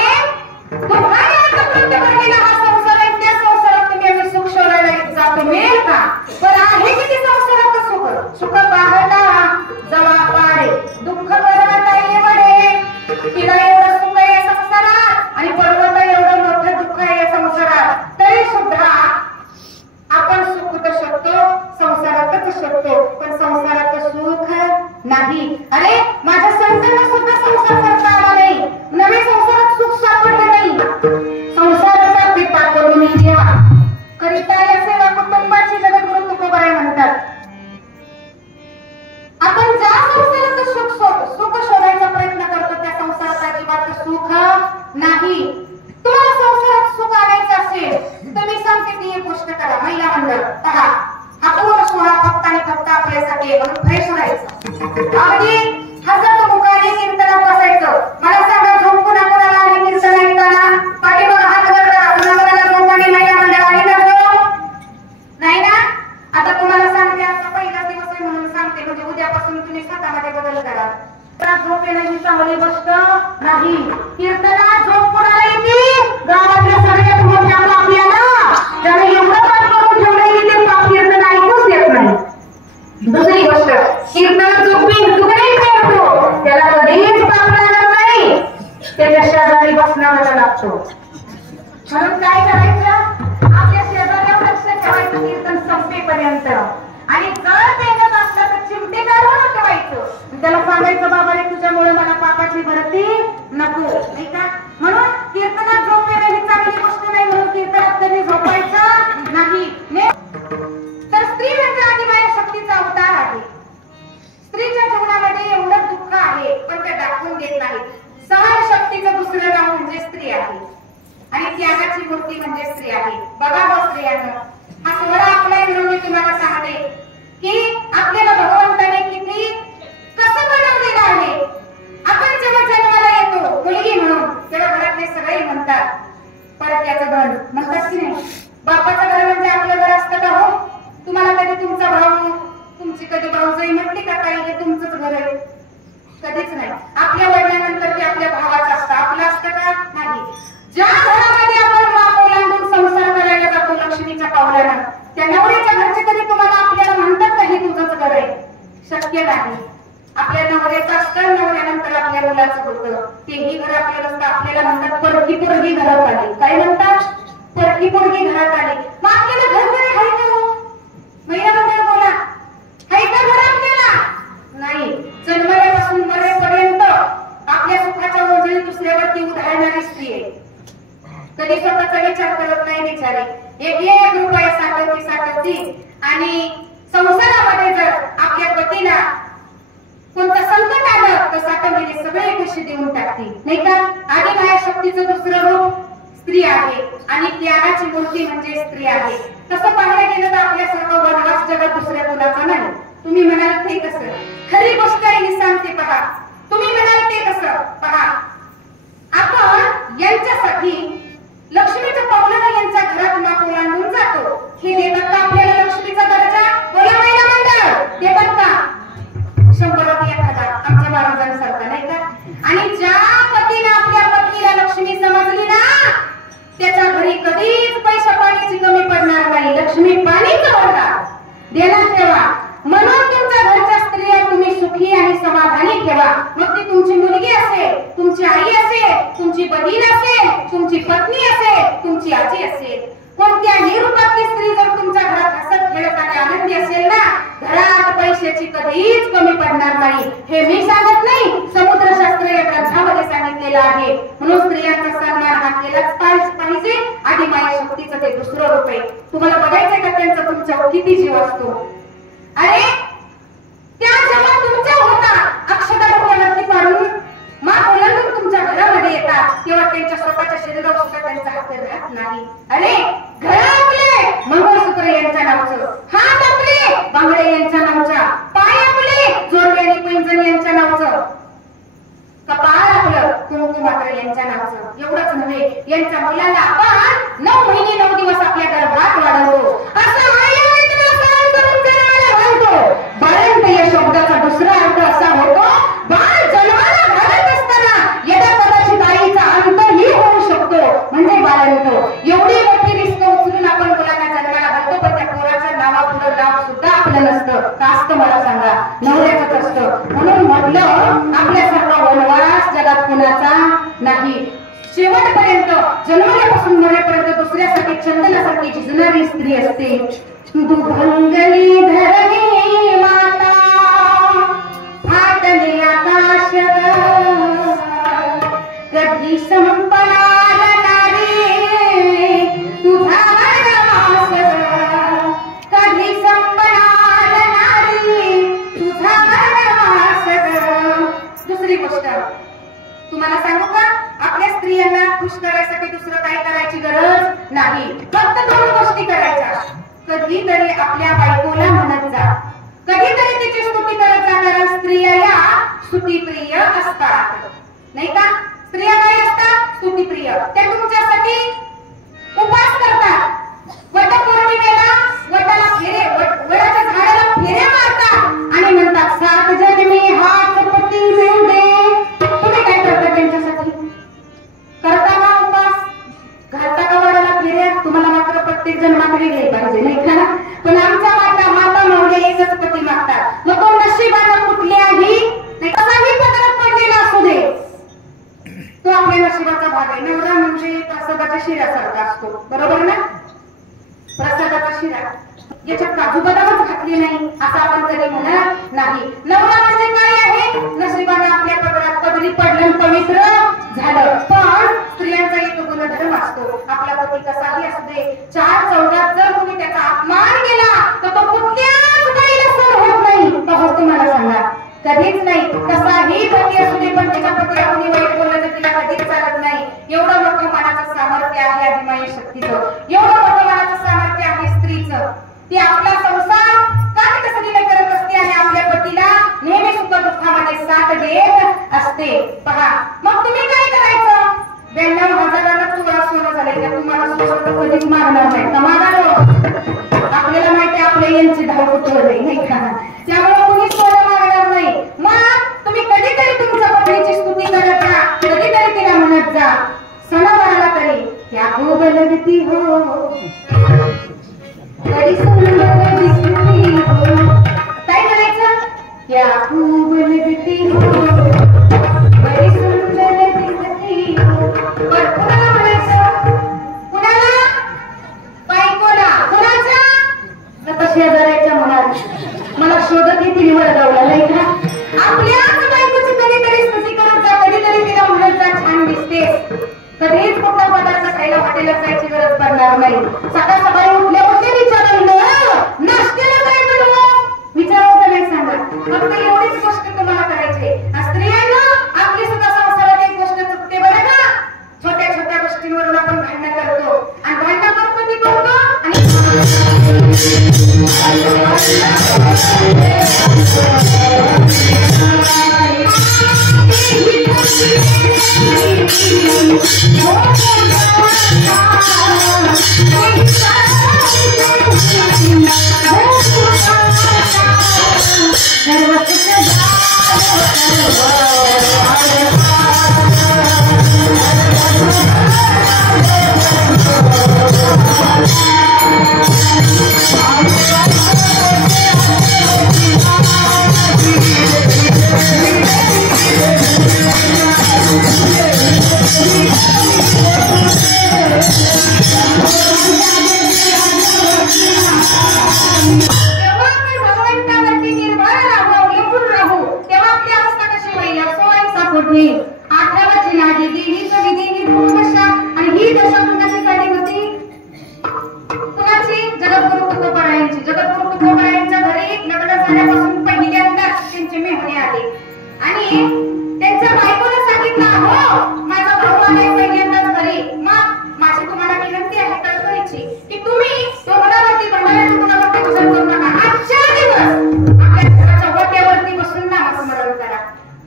दुःखाने आतापर्यंत भरलेला हा संसार आहे. त्या संसारात तुम्ही आम्ही सुख शोधायला जातो मिळेल का? पण आहे किती संसारात सुख? सुख पाहता जवा पाडे, दुःख पर्वता एवढे. तिला एवढं सुख आहे संसारात आणि पर्वत एवढं मोठं दुःख आहे संसारात, तरी सुद्धा आपण सुख तर शकतो, संसारातच शकतो, पण संसारात सुख नाही. अरे माझ्या संतांना सुद्धा संसार करता आला नाही, नवे संसारात सुख सापडले नाही. संसाराचा पिता करून घ्या करिता या सेवा कुटुंबाची जगद्गुरु तुकोबाराय म्हणतात. आपण ज्या संसारात सुख शोधायचा प्रयत्न करतो त्या संसारात अजिबात सुख नाही. तुम्हाला संसारात सुख आणायचं असेल तर मी सांगते ती एक गोष्ट करा. महिला मंडळ पहा, अपूर्ण सोहळा फक्त आणि फक्त आपल्यासाठी म्हणून फ्रेश राहायचं. अगदी हसत मुखाने कीर्तनात बसायचं. मला सांगा झोप कोणाला आणि कीर्तन ऐकताना पाठीमागे हात वर करा. कुणाला झोप आणि महिला मंडळ आणि ना नाही ना? आता तुम्हाला सांगते आजचा पहिला दिवस आहे म्हणून सांगते, म्हणजे उद्यापासून तुम्ही स्वतःमध्ये बदल करा. झोप येणं ही चांगली गोष्ट नाही. कीर्तनात झोप कोणाला येते? गावातल्या सगळ्यात मोठ्या पापल्याला, ज्याने एवढं पाप करून ठेवलं की ते पाप कीर्तन ऐकूच येत नाही. दुसरी गोष्ट, कीर्तनात झोपी तुकडे करतो त्याला कधीच पाप लागत नाही, त्याच्या शेजारी बसणाऱ्याला लागतो. म्हणून काय करायचं? आपल्या शेजाऱ्यावर लक्ष ठेवायचं कीर्तन संपेपर्यंत. आणि जर पेंगत असलं तर चिमटे काढून ठेवायचं. त्याला सांगायचं बाबा रे तुझ्यामुळे मला पापाची भरती नको, नाही का? म्हणून कीर्तनात झोप येणं ही चांगली गोष्ट नाही, म्हणून कीर्तनात कधी झोपायचं नाही. तर स्त्री म्हणजे आदिमाया शक्तीचा अवतार आहे. स्त्रीच्या जीवनामध्ये एवढं दुःख आहे पण ते दाखवून देत नाही. सहन शक्तीचं दुसरं नाव म्हणजे स्त्री आहे आणि त्यागाची मूर्ती म्हणजे स्त्री आहे. बघा हो स्त्रियांना, हा सोहळा आपला म्हणून मी तुम्हाला सांगते की आपल्याला भगवंताने किती कसं बनवलेलं आहे. आपण जेव्हा जन्माला येतो मुलगी म्हणून तेव्हा घरातले सगळे म्हणतात परक्याचं घर म्हणतात की नाही? बापाचं घर म्हणजे आपलं घर असतं का हो? तुम्हाला कधी तुमचा भाऊ तुमची कधी भाऊजाई म्हटली का ताई हे तुमचंच घर आहे? कधीच नाही. आपल्या वडिलांनंतर ते आपल्या भावाचं असतं, आपलं असतं का? नाही. ज्या घरामध्ये आपण माप ओलांडून संसार करायला जातो लक्ष्मीच्या पावलानं, त्या नवऱ्याच्या घरचे कधी तुम्हाला आपल्याला म्हणतात का हे तुझंच घर आहे? शक्य नाही. आपल्या नवऱ्याचं असतं, नवऱ्यानंतर आपल्या मुलाचं होतं, तेही घर आपल्याला असतं. आपल्याला म्हणतात परकी पोरगी घरात आली. काय म्हणतात? परकी पोरगी घरात आली. मग आपल्याला घर घर आहे का? महिला मंडळ बोला, आहे का घर आपल्याला? नाही. जन्मल्यापासून मरेपर्यंत आपल्या सुखाच्या ओझळी दुसऱ्यावरती उधळणारी स्त्री आहे. कधी स्वतःचा विचार करत नाही बिचारी. एक रुपया साठवती आणि संसारामध्ये जर आपल्या पतीला कोणतं संकट आलं तर साठवलेले सगळे पैसे देऊन टाकते, नाही का? आदिमाया शक्तीचं दुसरं रूप स्त्री आहे आणि त्यागाची मूर्ती म्हणजे स्त्री आहे. तसं पाहायला गेलं तर आपल्या सर्व वनवास जगात दुसऱ्या कुणाचा नाही. तुम्ही म्हणाल ते कसं? खरी गोष्ट आहे मी सांगते पहा. तुम्ही म्हणाल ते कसं? पहा, आपण यांच्यासाठी लक्ष्मीच्या पावलानं यांच्या घरात माप ओलांडून जातो. हे देतात का आपल्याला लक्ष्मीचा दर्जा? बोला महिला मंडळ, देतात का? 100 आमच्या महाराजांसारखं, नाही का? आणि ज्या पतीने आपल्या पत्नीला लक्ष्मी समजली ना त्याच्या घरी कधीच पैसा पाण्याची कमी पडणार नाही. लक्ष्मी पाणीच होणार देणार ठेवा. म्हणून तुमच्या घरच्या स्त्रिया तुम्ही सुखी आणि समाधानी ठेवा. मग ती तुमची मुलगी असेल, तुमची आई असेल, तुमची बहीण असेल, तुमची पत्नी असेल, तुमची आजी असेल, कोणत्याही रूपातली स्त्री जर तुमच्या घरात हसत खेळत आणि आनंदी असेल ना, घरात पैशाची कधीच कमी पडणार नाही. हे मी सांगत नाही, समुद्रशास्त्र या ग्रंथामध्ये सांगितलेलं आहे. म्हणून स्त्रियांचा सन्मान हा केलाच पाहिजे. आदिमाया शक्तीचं ते दुसरं रूप आहे. तुम्हाला बघायचंय का त्यांचा तुमच्यावर किती जीव असतो? अरे त्या जेव्हा तुमच्या होता अक्षता डोक्यावरती पाडून माप ओलांडून तुमच्या घरामध्ये येतात तेव्हा त्यांच्या स्वतःच्या एवढंच नव्हे, यांच्या मुलाला आपण 9 महिने 9 दिवस आपल्या गर्भात वाढवतो, असा बाळंत या शब्दाचा दुसरा अर्थ असा होतो, बाळ जन्माला घालत असताना यदा कदाचित आईचा अंतही होऊ शकतो, म्हणजे बाळंत. एवढी मोठी रिस्क उचलून आपण मुलांना जन्माला घालतो, पण त्या पोराचं नावापुढं नाव सुद्धा आपलं नसतं. का असतं मला सांगा? नवऱ्याचंच असतं. म्हणून म्हटलं आपल्यासारखा वनवास जगात कुणाचा नाही. शेवटपर्यंत जन्मल्यापासून मरेपर्यंत दुसऱ्यासाठी चंदनासारखी झिजणारी स्त्री असते. दुभंगली धरणी माता फाटले आकाश, कधी संपणार नारी तुझा वनवास, कधी संपणार नारी तुझा वनवास. दुसरी गोष्ट तुम्हाला सांगू का? आपल्या स्त्रियांना खुश करायसाठी दुसरं काही करायची गरज नाही. फक्त 2 गोष्टी करायच्या. कधीतरी आपल्या बायकोला म्हणत जा, कधीतरी तिची स्तुती करत जा, कारण स्त्रिया या स्तुतीप्रिय असतात, नाही का? स्त्रिया काय असतात? स्तुतीप्रिय. त्या तुमच्यासाठी उपास करतात. वटपौर्णिमेला वडाच्या झाडाला फेऱ्या मारतात आणि म्हणतात 7 जन्मी हाच पती मिळू दे. तुम्ही काय करता त्यांच्यासाठी? करता का उपास? घालता का वडाला फेऱ्या? तुम्हाला मात्र प्रत्येक जण मात्र गेले पाहिजे, नाही का? पण आमच्या माता मावल्या एकच पती मागतात. मग तो नशिबानं कुठल्याही कसाही पदरात पडलेला असू दे, तो आपल्या नशिबाचा भाग आहे. नवरा म्हणजे प्रसादाच्या शिऱ्यासारखा असतो, बरोबर ना? प्रसादाचा शिरा, याच्यात काजू बदामच घातले नाही असं आपण कधी म्हणत नाही. नवरा म्हणजे काय आहे? नशिबाने आपल्या पदरात पदरी पडलं, पवित्र झालं. पण स्त्रियांचा एक गुणधर्म असतो, आपला पती कसाही असू दे, 4 चौघात जर तुम्ही त्याचा अपमान केला तर तो कुठल्याच बाईला सहन होत नाही. तो होतो मला सांगा? कधीच नाही. कसाही पती असू दे, पण त्याच्या पतीला कोणी वाईट बोललं तर तिला कधीच चालत नाही. एवढं मोठं मनाचं सामर्थ्य आहे आदिमाई शक्तीचं, एवढं मोठं मनाचं सामर्थ्य आहे स्त्रीचं. ती आपला संसार काटकसरीने करत असते आणि आपल्या पतीला नेहमी सुख दुःखामध्ये साथ देत असते. पहा, मग तुम्ही काय करायचं? 92,000ला तुला सोनं झालंय, तुम्हाला सोनं कधीच मागणार नाही. आपल्याला माहिती आपल्या यांची धावपळ नाही का? त्यामुळे कोणी सोनं मागणार नाही. मग तुम्ही कधीतरी तुमच्या पत्नीची स्तुती करत जा, कधीतरी तिला म्हणत जा. सणावाराला तरी क्या खूप लगती हो, कधी सुंदर दिसती हो. काय करायचं? क्या खूप लगती हो, बड़ी सुंदर दिसती हो. पण कुणाला म्हणायचं? कुणाला? बायकोला. कुणाच्या? शेजाऱ्याच्या म्हणाल. मला शोधत येतील वळगावला, नाही का? आपल्याच बायकोची कधीतरी स्तुती करत जा, कधीतरी तिला म्हणत जा छान दिसतेस. कधीच कुठला पदार्थ खायला हॉटेलला जायची गरज पडणार नाही. सकाळ सकाळी उठल्या विचारलं नाश्त्याला काय बनवू? विचारावं नाही सांगा. फक्त एवढीच गोष्ट तुम्हाला करायची. स्त्रियांना आपली सुद्धा संसारात एक गोष्ट चुकते बरं का? छोट्या छोट्या गोष्टींवरून आपण भांडण करतो आणि भांडण करतो ती करतो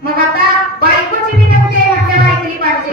मग आता बायकोची विनंती आहे, आपल्या बायकोली पाहिजे.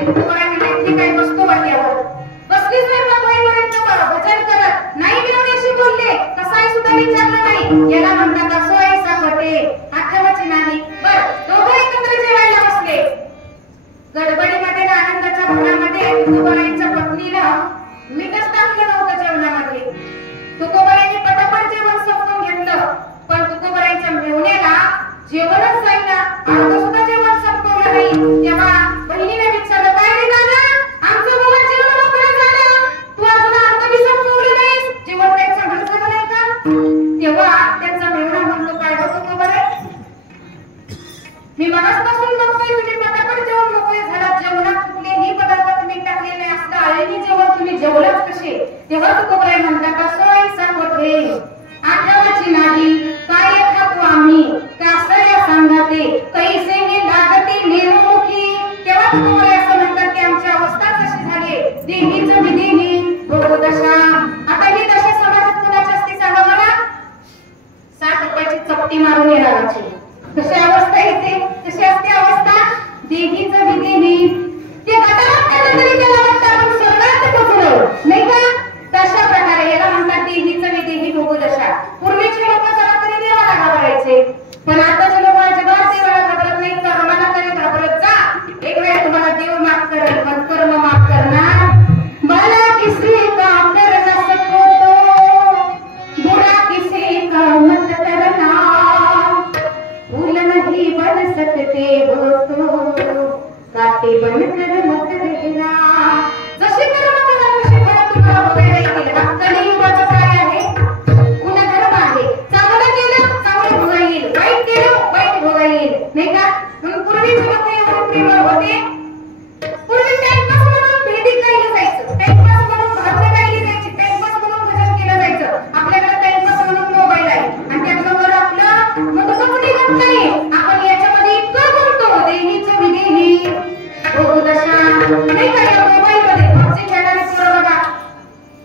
मी मनापासून बघतोय तुम्ही पटापट जेवण मोकळे झालात. जेवणात कुठलेही पदार्थ तुम्ही टाकलेले असता आळीने जेवण तुम्ही जेवलात कसे तेव्हा तुकोबराय म्हणतात असोय सर्व ठेव आठवची नाही काय खातो आम्ही कासया सांगाते कैसे हे लागते निर्मुखी. तेव्हा तुकोबराय असं म्हणतात की आमची अवस्था कशी झाली देहीच विदेही भोगदशा. आता ही दशा समाजात कोणाची असते सांगा मला. 60 रुपयाची चपटी मारून येणाराची कशी अवस्था येते कशी असते अवस्था देहीच विदेही. ते गटारात काहीतरी त्याला वाटतं आपण स्वर्गात पोहोचलो नाही का. तशा प्रकारे याला म्हणतात देहीच विदेही भोगदशा. पूर्वीचे लोक जरा तरी देवाला घाबरायचे पण आताचे लोक अजिबात देवाला घाबरत नाही. कर्माला तरी घाबरत जा. एक वेळ तुम्हाला देव माफ करेल पण कर्म माफ करणार. भला किसी का कर न सको तो बुरा किसी का मत करना. फूल नहीं बन सकते हो तो काटे बनकर मत रहना. जशी कर्म कराल तशी फळ तुम्हाला भोगायला येतील. कलियुगाचं काय आहे गुणधर्म आहे. चांगलं केलं चांगलं भोगा येईल वाईट केलं वाईट भोगा येईल नाही का. म्हणून पूर्वीचे लोक एवढे प्रेमळ होते. पूर्वी टाइमपास म्हणून भेटी खायला जायचं टाइमपास म्हणून भाकरी खायला जायची टाइमपास म्हणून भजन केलं जायचं. आपल्याकडे टाइमपास म्हणून मोबाईल आहे आणि त्याच्यावर आपलं मुंडकं निघत नाही. आपण याच्यामध्ये इतकं गुंततो देहीच विदेही भोगदशा नाही का. या मोबाईल मध्ये पबजी खेळणारे पोरं बघा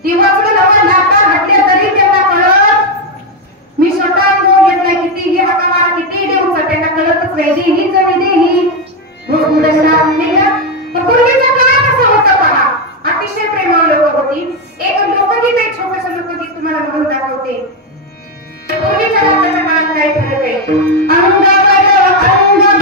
दिवसभर नवा लाटा घातल्या तरी त्यांना कळत. मी स्वतः अनुभव घेतलाय कितीही हाका मारा कितीही देऊन त्यांना कळतच नाही देहीच विदेही भोगदशा नाही का. पूर्वीचा काळ कसा होता पहा. अतिशय प्रेमळ लोक होती. एक लोकगीत एक छोटस लोकगीत तुम्हाला म्हणून दाखवते. पूर्वीच्या लोकांच्या काळात काय फरक आहे. अंगावर अंग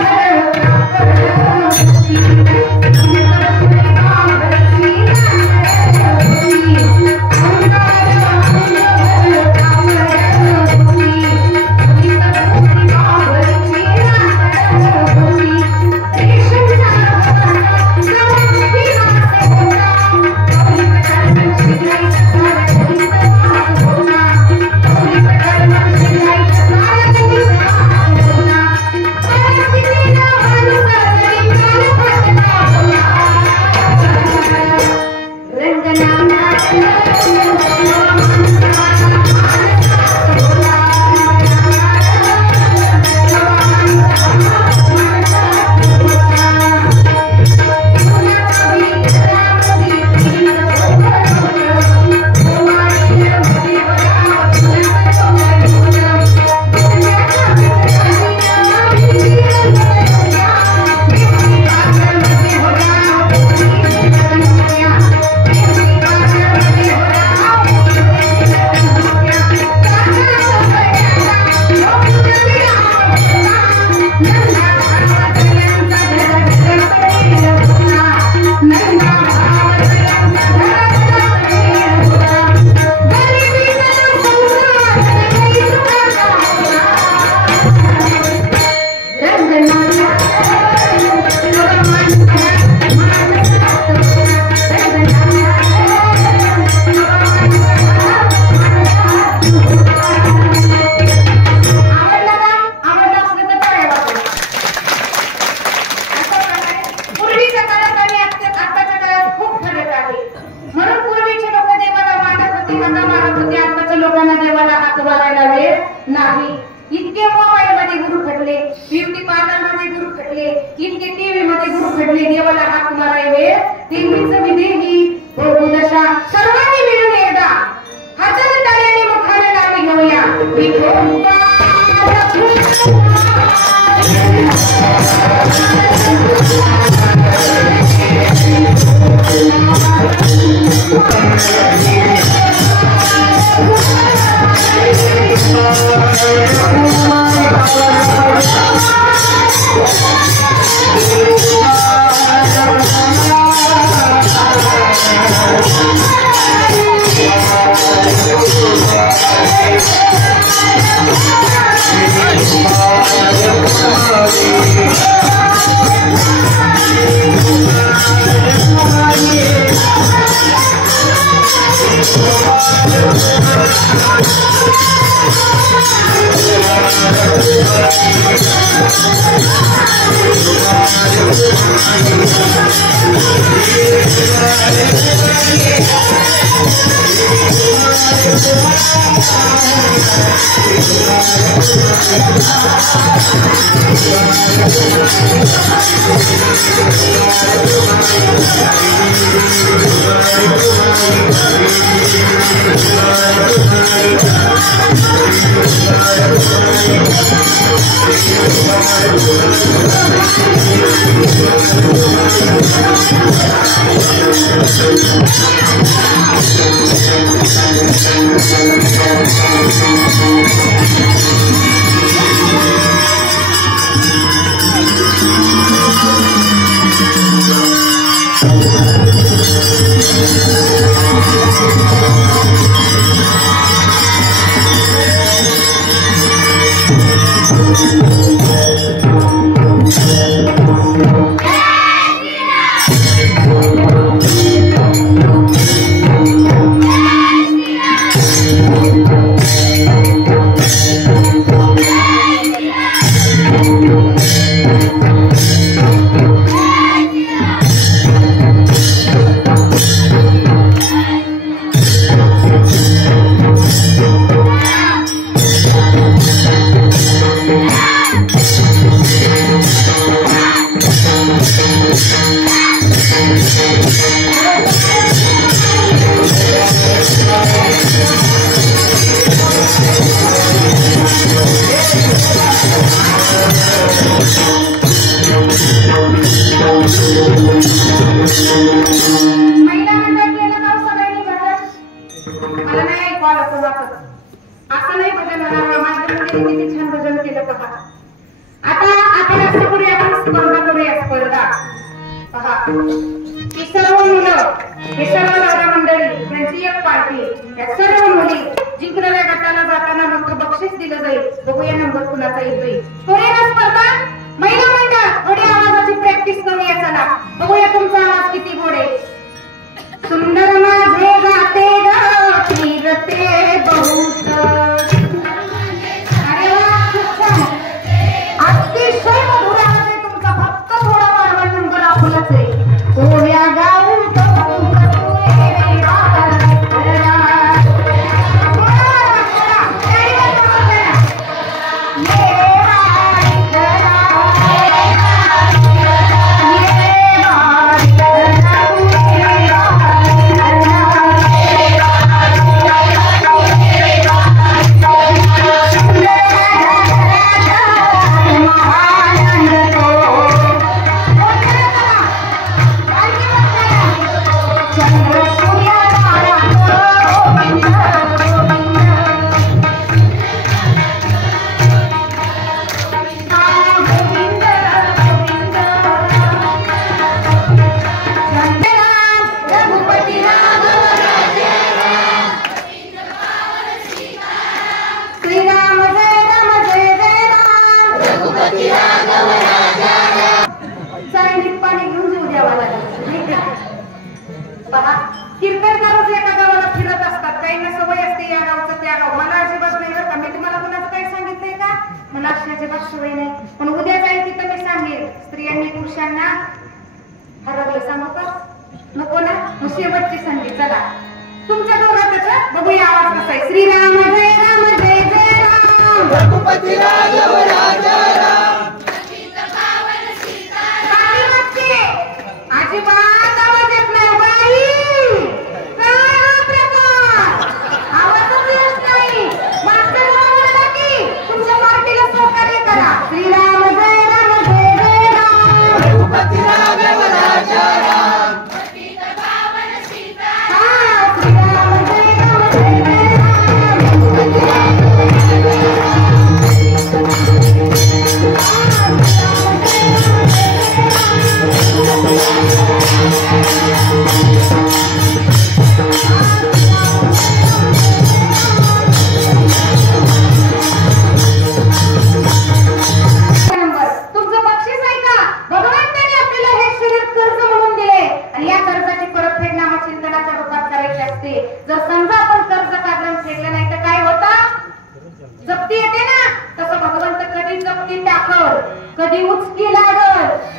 लागल, कधी उचकी लागल,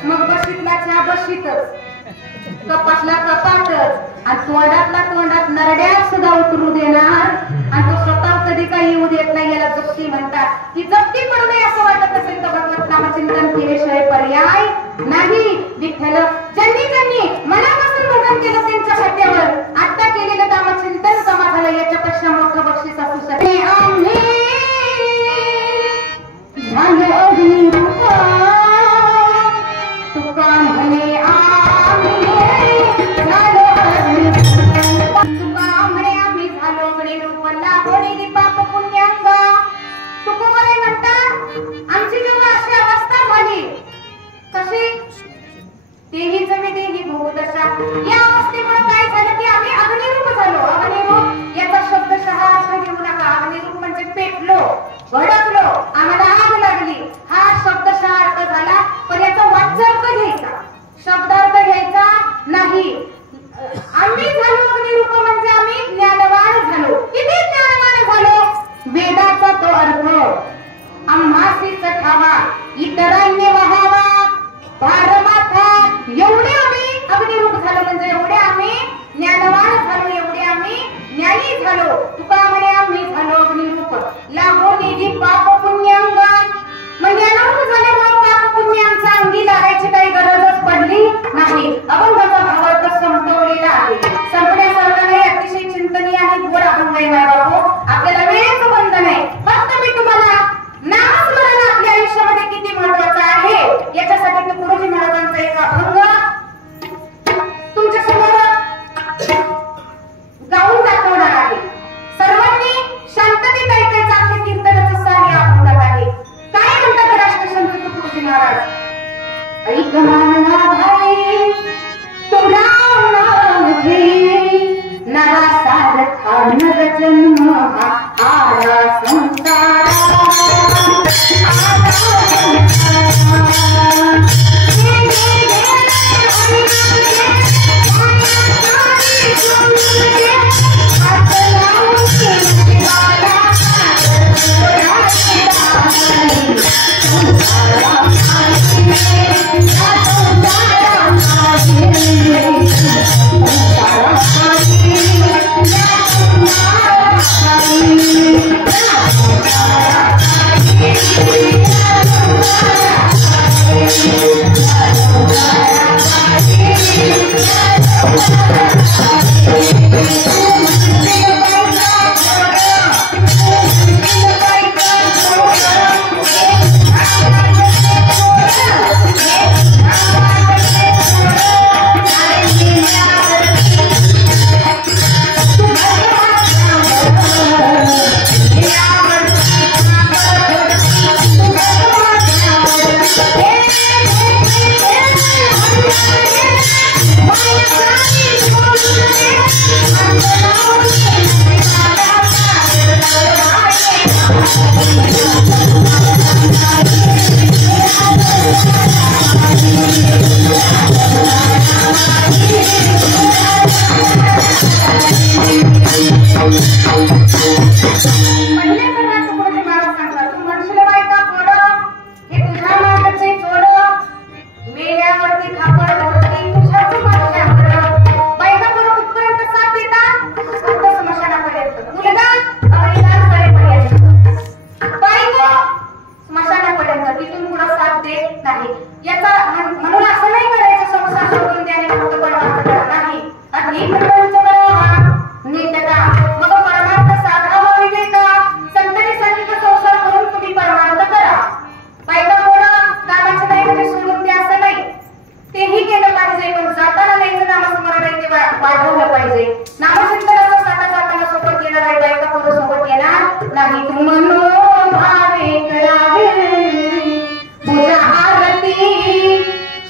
मग बशीतला चहा बशीतच, कपाटला कपाटच, आणि तोंडातला तोंडात नरड्यात सुद्धा उतरू देणार. आणि तो स्वतः कधी काही येऊ देत नाही. याला जप्ती म्हणतात. ही जप्ती करू नये असं वाटत असेल तर भगवत नामचिंतन केल्याशिवाय पर्याय नाही. विठ्ठल ज्यांनी मनापासून भजन केलं त्यांच्या सत्यावर आता केलेलं नामचिंतन जमा झालं. याच्यापेक्षा मोठं बक्षीस असू शकते. तुका म्हणे आम्ही झालो अग्निरूप लागोनी पाप पुण्यांग. तुकोबरे म्हणतात आमची जेव्हा अशी अवस्था झाली कशी तेही जमी तेही भूदशा. या अवस्थेमुळे काय झालं की आम्ही अग्निरूप झालो. अग्निरूप याचा शब्दशः अर्थ घेऊ नका. अग्निरूप म्हणजे पेटलो, भडकलो, आम्हाला आग लागली हा शब्दशः अर्थ झाला. पण याचा वाच्यार्थ घ्यायचा, शब्दार्थ घ्यायचा नाही. आम्ही झालो अग्निरूप म्हणजे आम्ही ज्ञानवान झालो. किती ज्ञानवान झालो? वेदाचा तो अर्थ आम्हासीच ठावा इतरांनी वहावा पारमार्थ. एवढे आम्ही अग्निरूप झालो म्हणजे एवढे आम्ही ज्ञानवान झालो, एवढे आम्ही ज्ञानी झालो. तुका म्हणे आम्ही झालो अग्निरूप लागो निधी पाप पुण्यांग. म्हणजे अनुभव झाल्यामुळे पाप पुण्यांचा अंगी लागायची काही गरजच पडली नाही. अभंगाचा भावार्थ संपवलेला आहे. संपण्यासारखं नाही, अतिशय चिंतनीय आणि गोड अभंग आहे बाबा. आपल्याला वेळेचं बंधन आहे. फक्त मी तुम्हाला नामस्मरण आपल्या आयुष्यामध्ये किती महत्वाचं आहे याच्यासाठी तुकोजी महाराजांचा एक अभंग तुमच्या समोर गाऊन दाखवणार आहे. सर्वांनी शांततेत ऐकायचं. आपले कीर्तनाचं सार या अभंगात आहे. काय म्हणतात राष्ट्रसंत तुकोजी महाराज? ऐक मानवा भाई तुला नाम घे नरा सारखा नर जन्म आला संसार.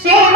शेव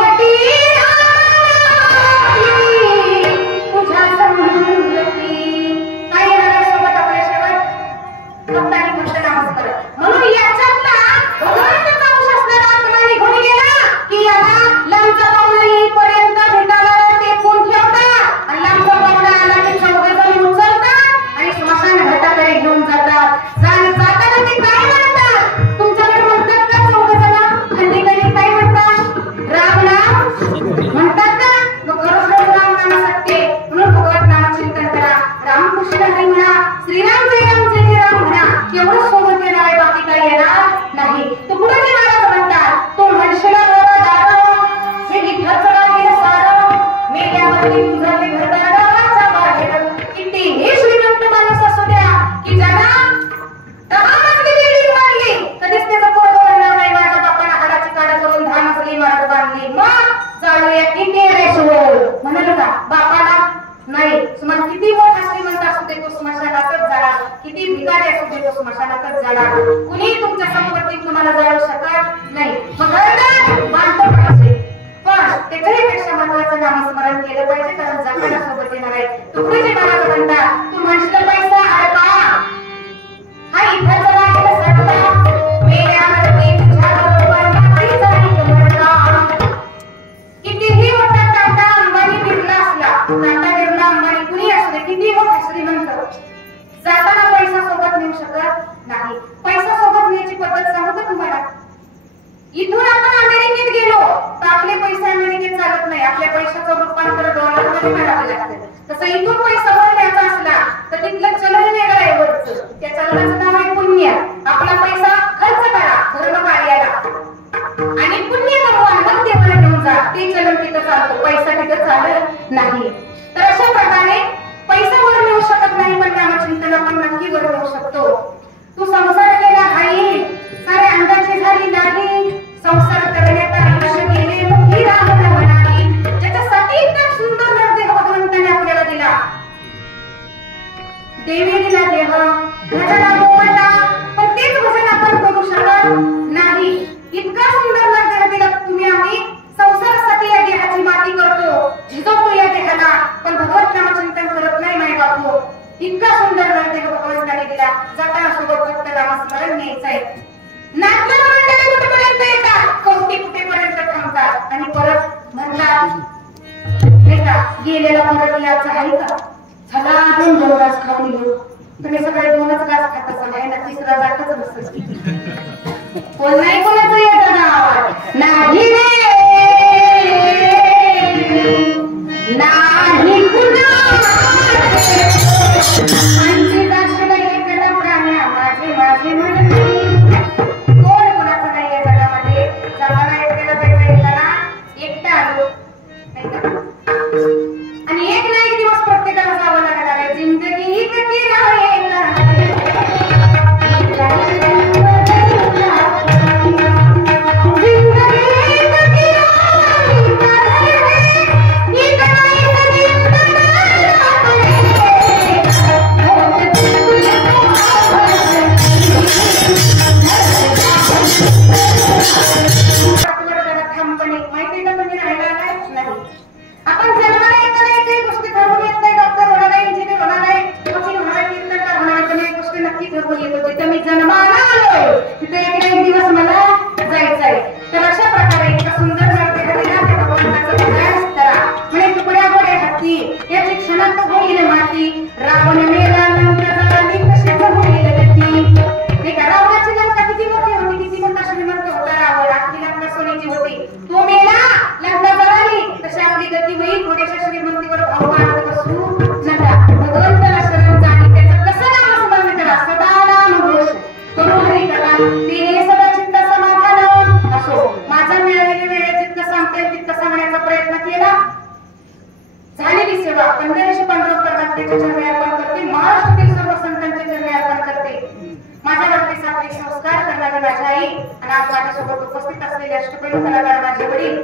माझ्यासोबत उपस्थित असलेले अष्टपैलू कलाकार माझे वडील,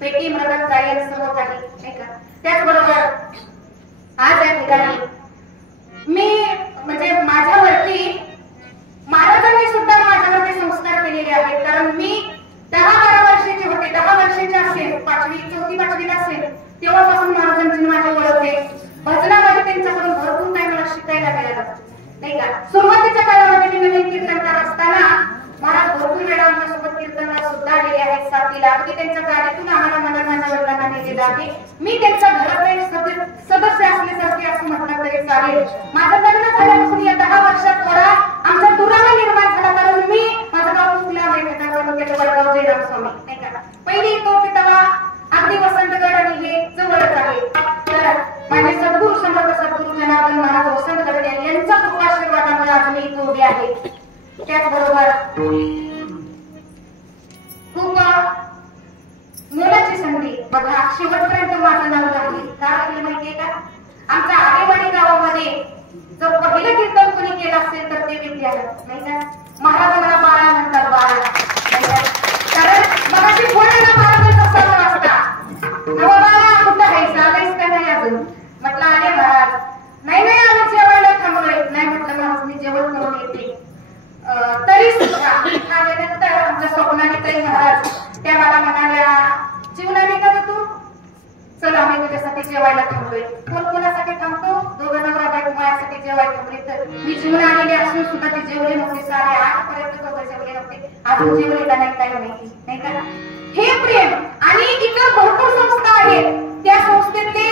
पेटी मृदंग गायन सर्व काही नाही का. त्याचबरोबर आज या ठिकाणी मी म्हणजे माझ्यावरती महाराजांनी सुद्धा माझ्यावरती संस्कार केलेले आहेत. कारण मी 10-12 वर्षाची होते, 10 वर्षाची असेल, 4वी-5वीला असेल तेव्हापासून महाराजांची माझी ओळख आहे. भजनामध्ये त्यांच्याकडून भरपूर काही मला शिकायला मिळालं नाही का. सुरुवातीच्या काळामध्ये मी नवीन कीर्तनकार असताना महाराज भरपूर वेळा आमच्यासोबत कीर्तनाला सुद्धा गेले आहेत. साथीला अगदी त्यांच्या गाडीतून आम्हाला माझ्या वडिलांना नेलेलं आहे. मी त्यांच्या घरातला एक सदस्य असल्यासारखे असं म्हटलं तरी चालेल. माझं लग्न झाल्यापासून या 10 वर्षात थोडा आमचा दुरावा निर्माण झाला. कारण मी माझं गाव तुला तालुक्याचं वडगाव जयराम स्वामी नाही का. पहिली तो तेव्हा अगदी वसंतगड आणि हे जवळच आहे. तर माझे सद्गुरू समर्थ सद्गुरू जनार्दन महाराज वसंतगड यांचा कृपाशीर्वादामुळे आज मी इथे उभी आहे. त्याचबरोबर खूप मोलाची संधी बघा, शेवटपर्यंत माझं नाव राहील. काय माहितीये का, आमच्या आरेवाडी गावामध्ये जर पहिलं कीर्तन कोणी केलं असेल तर ते विद्यार्थी नाही का. महाराजांना बाळा म्हणतात, बाळा नाही का. कारण मगाशी फोडायला महाराजांचा सण वाजता नवा बाळा कुठं आहेस, आलायस का नाही अजून. म्हटलं आले महाराज. नाही आम्ही जेवायला थांबलोय. नाही म्हटलं महाराज मी जेवण करून येते. तरी सुद्धा आल्यानंतर आमच्या स्वप्नाने ताई महाराज त्या मला म्हणाल्या, जीवनाने का तू चल आम्ही तुझ्यासाठी जेवायला थांबलोय. कोण कोणासाठी थांबतो, दोघं नवरा बायको माझ्यासाठी जेवायला थांबले. तर मी जीवन आलेले असून सुद्धा ते जेवले नव्हते. 8:30 पर्यंत दोघं जेवले नव्हते. अजून जेवले का नाही काही माहिती नाही का. हे प्रेम आणि इतर भरपूर संस्था आहेत. त्या संस्थेतले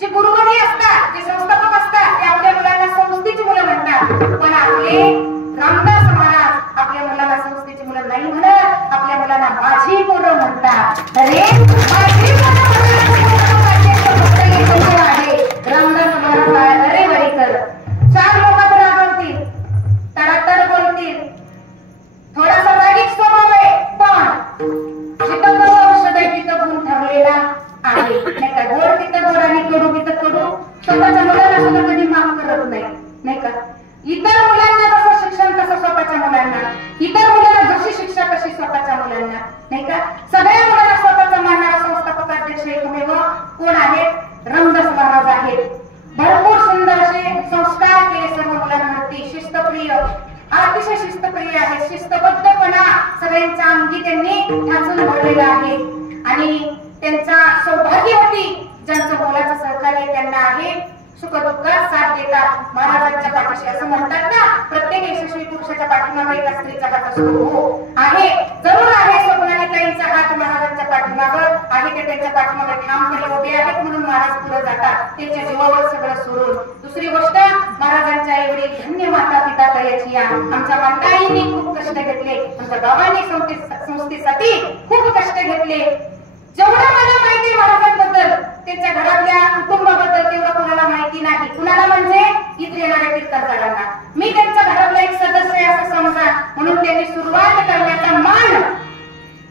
जे गुरुवर्य असतात, जे संस्थापक असतात, ते आपल्या मुलांना संस्थेची मुलं म्हणतात. पण आपले रामदास महाराज आपल्या मुलाला संस्थेची मुलं नाही म्हणत, आपल्या मुलांना माझी मुलं म्हणतात. अरे माझी मुलं आहे रामदास महाराज. अरे वडीकर 4 लोकात रागवतील, तडातड बोलतील, थोडासा रागीक स्वभाव आहे, पण जिथं कडू औषध आहे तिथं गुण ठरलेला आहे नाही का. गोड तिथं गोड आणि कडू तिथं कडू. स्वतःच्या मुलाला सुद्धा कधी माफ करत नाही का. इतर मुलांना जसं शिक्षण तसं स्वतःच्या मुलांना, इतर मुलांना जशी शिक्षा तशी स्वतःच्या मुलांना नाही का. सगळ्या मुलांना स्वतःचा मानणारा संस्थापक अध्यक्ष एकमेव कोण आहेत, रामदास महाराज आहेत. भरपूर सुंदर असे संस्कार केले सर्व मुलांवरती. शिस्तप्रिय, अतिशय शिस्तप्रिय आहे. शिस्तबद्धपणा सगळ्यांच्या अंगी त्यांनी ठासून भरलेला आहे. आणि त्यांचा सौभाग्यवती ज्यांचं मुलाचं सहकार्य त्यांना आहे. सुखदुःखात साथ देतात महाराजांच्या पाठीशी. असं म्हणतात ना, प्रत्येक यशस्वी पुरुषाच्या पाठीमागे एका स्त्रीचा हात असतो. हो आहे, जरूर आहे. स्वप्नाली ताईंचा हात महाराजांच्या पाठीमागं आहे. ते त्यांच्या मागे ठामपणे उभे आहेत म्हणून महाराज पुढे जातात, त्यांच्या जीवावर सगळं सोडून. दुसरी गोष्ट, महाराजांच्या एवढी धन्य माता पिता तयाची आमच्या मंडळींनी खूप कष्ट घेतले, आमच्या गावांनी संस्थेसाठी खूप कष्ट घेतले. जेवढं मला माहिती महाराजांबद्दल, त्यांच्या घरातल्या कुटुंबाबद्दल तेवढं कुणाला माहिती नाही. कुणाला म्हणजे इथे येणाऱ्या कीर्तनकारांना. मी त्यांच्या घरातला एक सदस्य असं समजा, म्हणून त्यांनी सुरुवात करण्याचा मान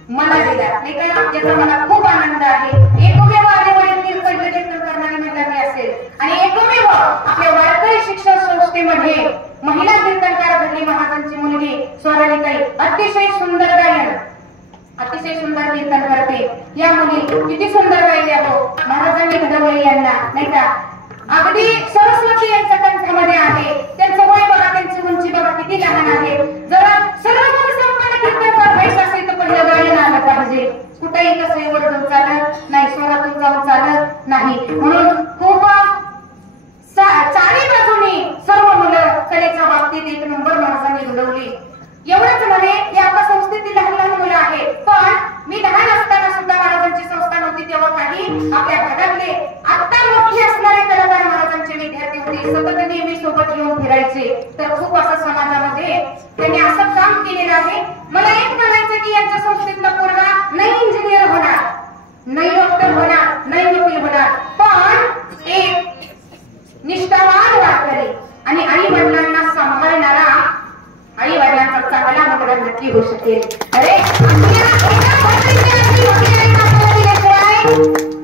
मला दिला नाही का. याचा मला खूप आनंद आहे. एकमेव आरेवाडी कीर्तन करणारी मंडळी असेल आणि एकमेव आपल्या वारकरी शिक्षण संस्थेमध्ये महिला कीर्तनकार घडली महाराजांची मुलगी स्वरालीताई. अतिशय सुंदर गायन, अतिशय सुंदर कीर्तन करते. या मुली किती सुंदर गायल्या हो. महाराजांनी घडवले यांना नाही का. अगदी सरस्वती यांच्या कंठामध्ये आहे. त्यांचं वय बघा, त्यांची उंची बघा किती लहान आहे. जरा सर्व संपन्न कीर्तनकार व्हायचं असेल तर पहिलं गायन आलं पाहिजे. कुठेही कसं ओरडून चालत नाही, स्वरातून जाऊन चालत नाही. म्हणून खूप चारी बाजूनी सर्व मुलं कलेच्या बाबतीत एक नंबर महाराजांनी घडवली. एवढंच नव्हे, की आता संस्थेतील लहान लहान मुलं आहेत. पण मी लहान असताना सुद्धा महाराजांची संस्था नव्हती तेव्हा काही आपल्या भागातले आता मोठे असणारे कलाकार महाराजांचे विद्यार्थी होते. सतत नेहमी सोबत घेऊन फिरायचे. तर खूप असं समाजामध्ये त्यांनी असं काम केलेलं आहे. मला एक म्हणायचं की यांच्या संस्थेतला पोरगा नाही इंजिनियर होणार, नाही डॉक्टर होणार, नाही वकील होणार, पण एक निष्ठावान वारकरी आणि आई वडिलांना सांभाळणारा, आई वडिलांचा चांगला मुलगा नक्की होऊ शकेल. अरे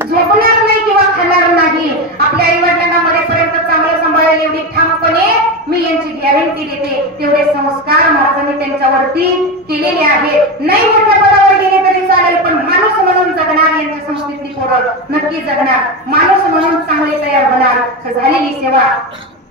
झोपणार नाही किंवा खाणार नाही. आपल्या आई वडिलांना मरेपर्यंत चांगलं सांभाळेल एवढी ठामपणे मी यांची गॅरंटी देते. तेवढे संस्कार महाराजांनी त्यांच्यावरती केलेले आहेत. नाही म्हटलं सेवा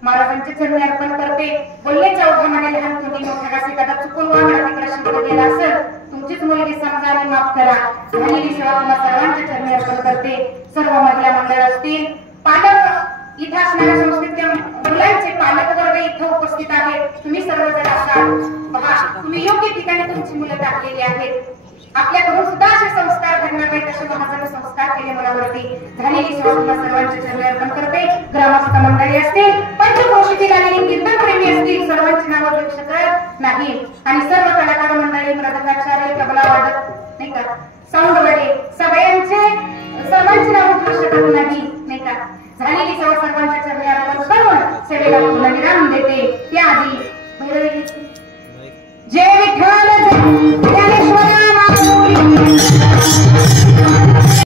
महाराजांचे चरणी अर्पण करते. बोलण्याच्या ओघामध्ये लहान तुम्ही मोठ्या कासे कदा चुकून वागणं तिकडे शब्द गेला असेल तुमचीच मुलगी समजा आणि माफ करा. झालेली सेवा तुम्हा सर्वांच्या चरणी अर्पण करते. सर्व महिला मंडळ असतील, पालक इथं असणाऱ्या संस्कृतीच्या मुलांचे पालक वर्ग इथं उपस्थित आहेत. तुम्ही सर्वजण असाल पहा, तुम्ही योग्य ठिकाणी तुमची मुलं टाकलेली आहेत. आपल्याकडून सुद्धा असे संस्कार घडणार नाही तसे महाजन संस्कार केले मुलावरती. झालेली सेवा तुम्हा सर्वांच्या चरणी अर्पण करते. ग्रामस्थ मंडळी असतील, पंचक्रोशीतील आलेली कीर्तनप्रेमी असतील, सर्वांची नावं घेऊ शकत नाही. आणि सर्व कलाकार मंडळी, मृदंगाचार्य, तबला वादक नाही का, साऊंडवाले सर्वांची नावं घेऊ शकत नाही का. झालेली सेवा सर्वांच्या चरणी अर्पण करून सेवेला पूर्ण विराम देते. त्याआधी